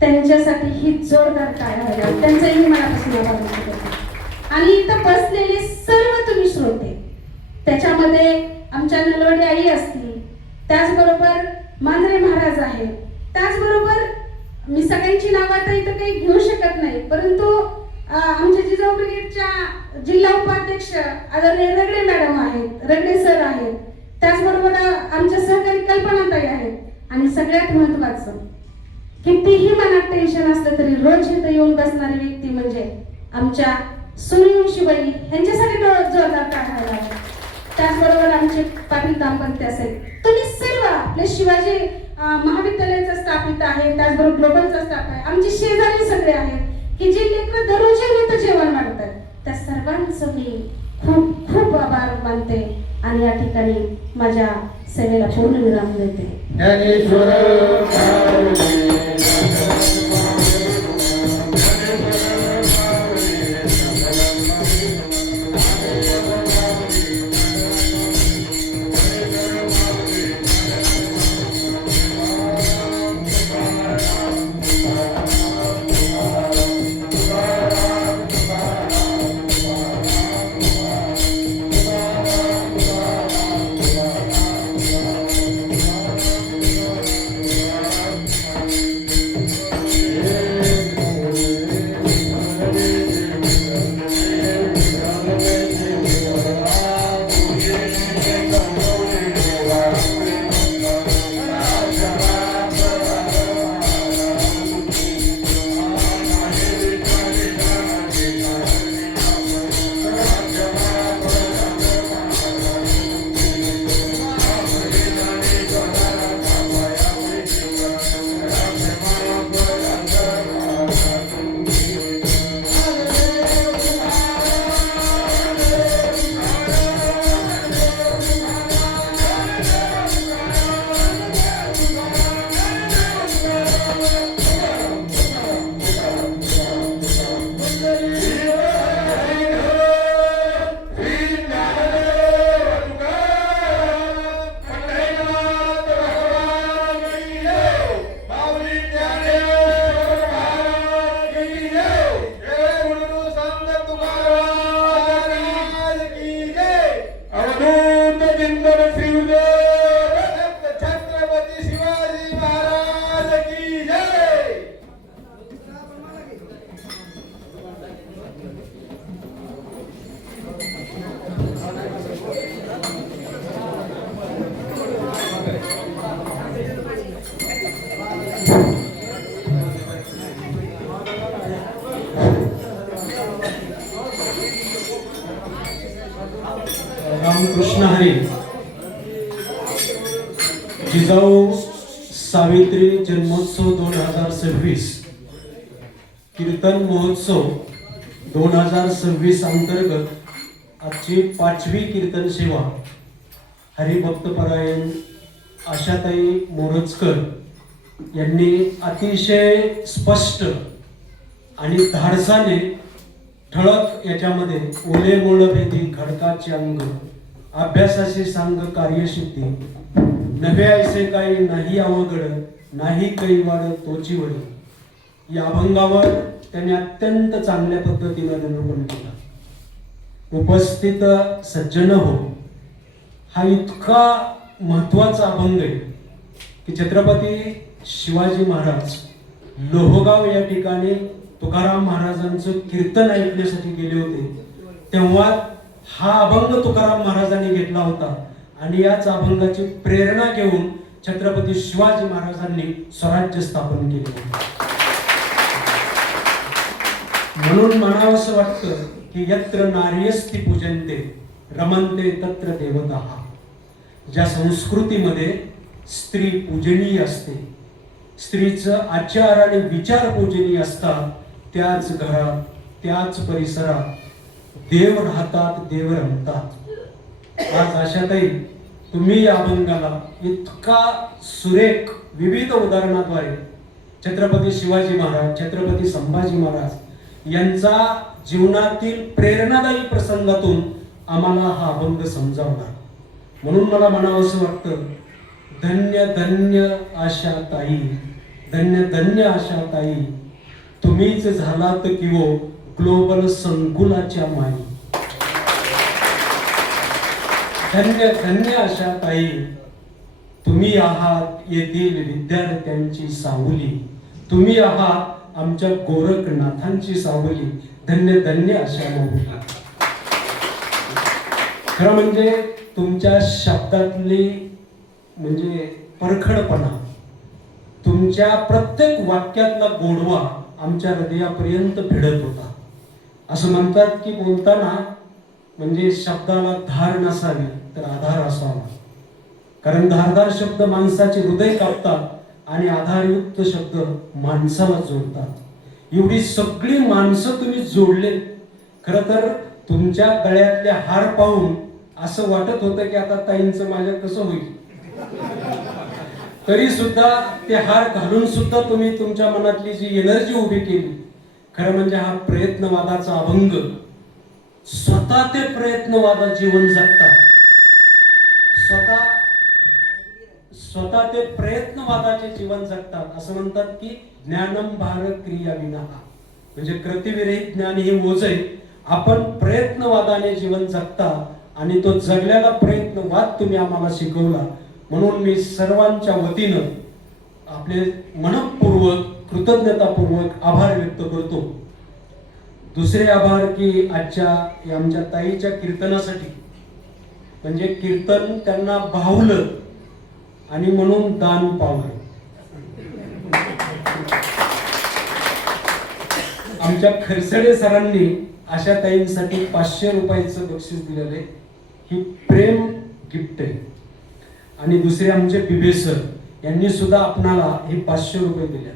त्यांच्यासाठी ही जोरदार टाळ्या व्हाव्या. त्यांचाही मी मनापासून आभार व्यक्त करते. आणि इथं बसलेले सर्व तुम्ही श्रोते, त्याच्यामध्ये आमच्या नलवडे आई असतील, त्याचबरोबर मांजरे महाराज आहेत, त्याचबरोबर मी सगळ्यांची नावं आता इथं काही घेऊ शकत नाही, परंतु आमच्या जिजाऊ ब्रिगेडच्या जिल्हा उपाध्यक्ष आदरणीय रगडे मॅडम आहेत, रगडे सर आहेत, त्याचबरोबर आमच्या सहकारी कल्पनाताई आहेत. आणि सगळ्यात महत्वाचं, कितीही मनात टेन्शन असलं तरी रोज इथं येऊन बसणारी व्यक्ती म्हणजे आमच्या सूर्यवंशीबाई, यांच्यासाठी जोरदार टाळ्या. त्याचबरोबर आमचे पाटील दाम्पत्य असेल, तुम्ही सर्व आपले शिवाजी महाविद्यालयाचा स्टाफ इथं आहे, त्याचबरोबर ग्लोबलचा स्टाफ आहे, आमचे शेजारी सगळे आहेत की जे लेकरं दररोज इथं जेवण वाढतात. त्या सर्वांचं मी खूप खूप आभार मानते आणि या ठिकाणी माझ्या सेवेला पूर्ण विराम देते. चिंतन श्री गुरुदेव छत्रपती शिवाजी महाराज की जय. रामकृष्ण हरी. जिजाऊ सावित्री जन्मोत्सव 2026 कीर्तन महोत्सव 2026 अंतर्गत आजची 5वी कीर्तन सेवा हरिभक्तपरायण आशाताई मोरजकर यांनी अतिशय स्पष्ट आणि धाडसाने ठळक याच्यामध्ये ओले बोलभेदी खडकाचे अंग अभ्यासाचे सांग कार्यसिद्धी नव्हे ऐसे काही नाही अवघड नाही काही वाढ तोची वड या अभंगावर त्यांनी अत्यंत चांगल्या पद्धतीने निरूपण केलं. उपस्थित सज्जन हो, हा इतका महत्वाचा अभंग आहे की छत्रपती शिवाजी महाराज लोहगाव या ठिकाणी तुकाराम महाराजांचं कीर्तन ऐकण्यासाठी गेले होते. तेव्हा हा अभंग तुकाराम महाराजांनी घेतला होता आणि याच अभंगाची प्रेरणा घेऊन छत्रपती शिवाजी महाराजांनी स्वराज्य स्थापन केले होते. म्हणून म्हणावंसं वाटतं की यत्र नार्यस्ति पूजन्ते रमन्ते तत्र देवता. ज्या संस्कृतीमध्ये स्त्री पूजनीय असते, स्त्रीचं आचार आणि विचार पूजनीय असतात, त्याच घरात त्याच परिसरात देव राहतात, देव रमतात. आज आशाताई तुम्ही या अभंगाला इतका सुरेख विविध उदाहरणाद्वारे छत्रपती शिवाजी महाराज, छत्रपती संभाजी महाराज यांचा जीवनातील प्रेरणादायी प्रसंगातून आम्हाला हा अभंग समजावला. म्हणून मला म्हणावंसं वाटतं, धन्य धन्य आशाताई, धन्य धन्य आशाताई, तुम्हीच झालात किंवा ग्लोबल संकुलाच्या माई. धन्य धन्य आशाताई, तुम्ही आहात येथील विद्यार्थ्यांची सावली, तुम्ही आहात आमच्या गोरखनाथांची सावली. धन्य धन्य आशा माऊली. खरं म्हणजे तुमच्या शब्दातली म्हणजे परखडपणा, तुमच्या प्रत्येक वाक्यातला गोडवा आमच्या हृदयापर्यंत भिडत होता. असं म्हणतात की बोलताना म्हणजे शब्दाला धार नसावी तर आधार असावा. कारण धारदार शब्द माणसाचे हृदय कापतात आणि आधारयुक्त शब्द माणसाला जोडतात. एवढी सगळी माणसं तुम्ही जोडले. खरं तर तुमच्या गळ्यातले हार पाहून असं वाटत होतं की आता ताईंचं माझ्या कसं होईल. तरी सुद्धा ते हार घालून सुद्धा तुम्ही तुमच्या मनातली जी एनर्जी उभी केली. खरं म्हणजे हा प्रयत्नवादाचा अभंग, स्वतः ते प्रयत्नवादा जीवन जगतात, स्वतः ते प्रयत्नवादाचे जीवन जगतात. असं म्हणतात की ज्ञानम भार क्रिया विना, म्हणजे कृतीविरहित ज्ञान हे ओझ आहे. आपण प्रयत्नवादाने जीवन जगता आणि तो जगल्याला प्रयत्नवाद तुम्ही आम्हाला शिकवला. म्हणून मी सर्वांच्या वतीनं आपले मनपूर्वक कृतज्ञतापूर्वक आभार व्यक्त करतो. दुसरे आभार की आजच्या आमच्या ताईच्या कीर्तनासाठी, म्हणजे कीर्तन त्यांना भावलं आणि म्हणून दान पावलं. आमच्या खरसडे सरांनी अशा ताईंसाठी 500 रुपयाचं बक्षीस दिलेलं आहे. ही प्रेम गिफ्ट आहे. आणि दुसरे आमचे बिबे सर यांनी सुद्धा आपणाला हे 500 रुपये दिले.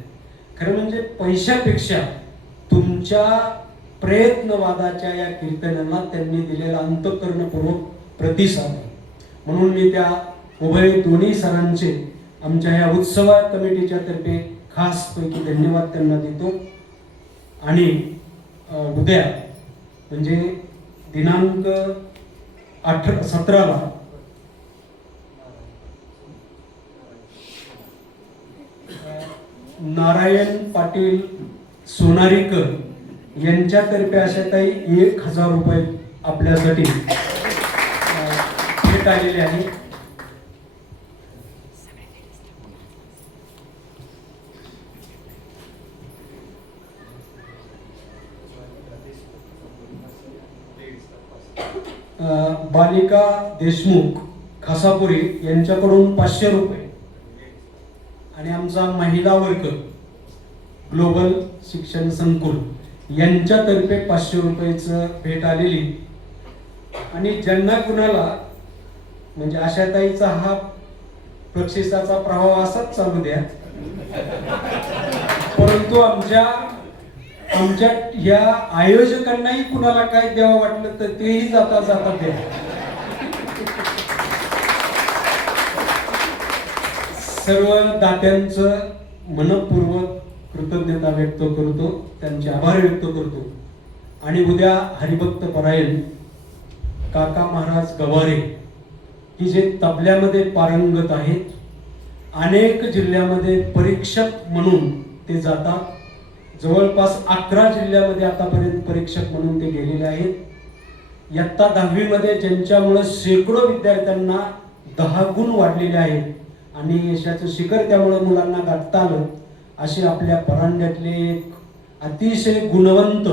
खरं म्हणजे पैशापेक्षा तुमच्या प्रयत्नवादाच्या या कीर्तनाला त्यांनी दिलेला अंतःकरणपूर्वक प्रतिसाद. म्हणून मी त्या उभय दोन्ही सरांचे आमच्या या उत्सव कमिटीच्या तर्फे खास पैकी धन्यवाद त्यांना देतो. आणि उद्या म्हणजे दिनांक 17ला नारायण पाटील सोनारीकर यांच्यातर्फे आशाताई 1000 रुपये आपल्यासाठी भेट आलेली आहे. बालिका देशमुख खासापुरी यांच्याकडून 500 रुपये आणि आमचा महिला वर्ग ग्लोबल शिक्षण संकुल यांच्यातर्फे 500 रुपयाचं भेट आलेली. आणि ज्यांना कुणाला म्हणजे आशाताईचा हा बक्षिसाचा प्रवाह असाच चालू द्या, परंतु आमच्या ह्या आयोजकांनाही कुणाला काय द्यावं वाटलं तर तेही जाता जाता द्या. सर्व दात्यांचं मनपूर्वक कृतज्ञता व्यक्त करतो, त्यांचे आभार व्यक्त करतो. आणि उद्या हरिभक्त परायण काका महाराज गवारे की जे तबल्यामध्ये पारंगत आहेत, अनेक जिल्ह्यामध्ये परीक्षक म्हणून ते जातात. जवळपास 11 जिल्ह्यामध्ये आतापर्यंत परीक्षक म्हणून ते गेलेले आहेत. इयत्ता 10वी मध्ये ज्यांच्यामुळे शेकडो विद्यार्थ्यांना 10 गुण वाढलेले आहेत आणि यशाचं शिखर त्यामुळे मुलांना गाठता आलं. असे आपल्या परांड्यातले एक अतिशय गुणवंत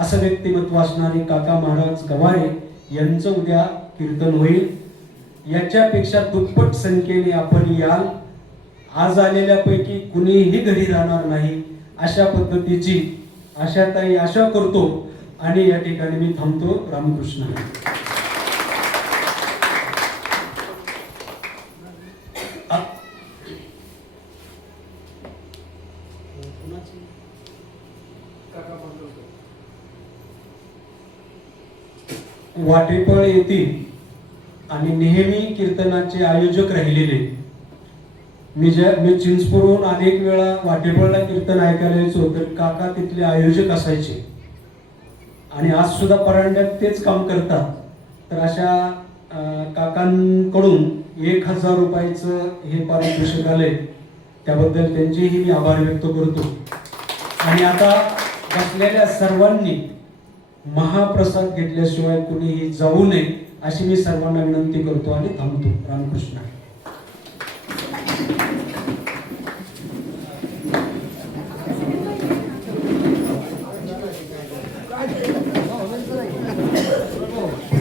असं व्यक्तिमत्व असणारे काका महाराज गवारे यांचं उद्या कीर्तन होईल. याच्यापेक्षा दुप्पट संख्येने आपण याल. आज आलेल्यापैकी कुणीही घरी राहणार नाही अशा पद्धतीची आशाताई आशा करतो आणि या ठिकाणी मी थांबतो. रामकृष्ण. वाटेपळ येतील आणि नेहमी कीर्तनाचे आयोजक राहिलेले. मी चिंचपूरहून अनेक वेळा वाटेपळला कीर्तन ऐकायला यायचो तर काका तिथले आयोजक असायचे आणि आज सुद्धा परांड्यात तेच काम करतात. तर अशा काकांकडून 1000 रुपयाचं हे पारितोषिक आलंय, त्याबद्दल त्यांचेही मी आभार व्यक्त करतो. आणि आता बसलेल्या सर्वांनी महाप्रसाद घेतल्याशिवाय कुणीही जाऊ नये अशी मी सर्वांना विनंती करतो आणि थांबतो. रामकृष्ण.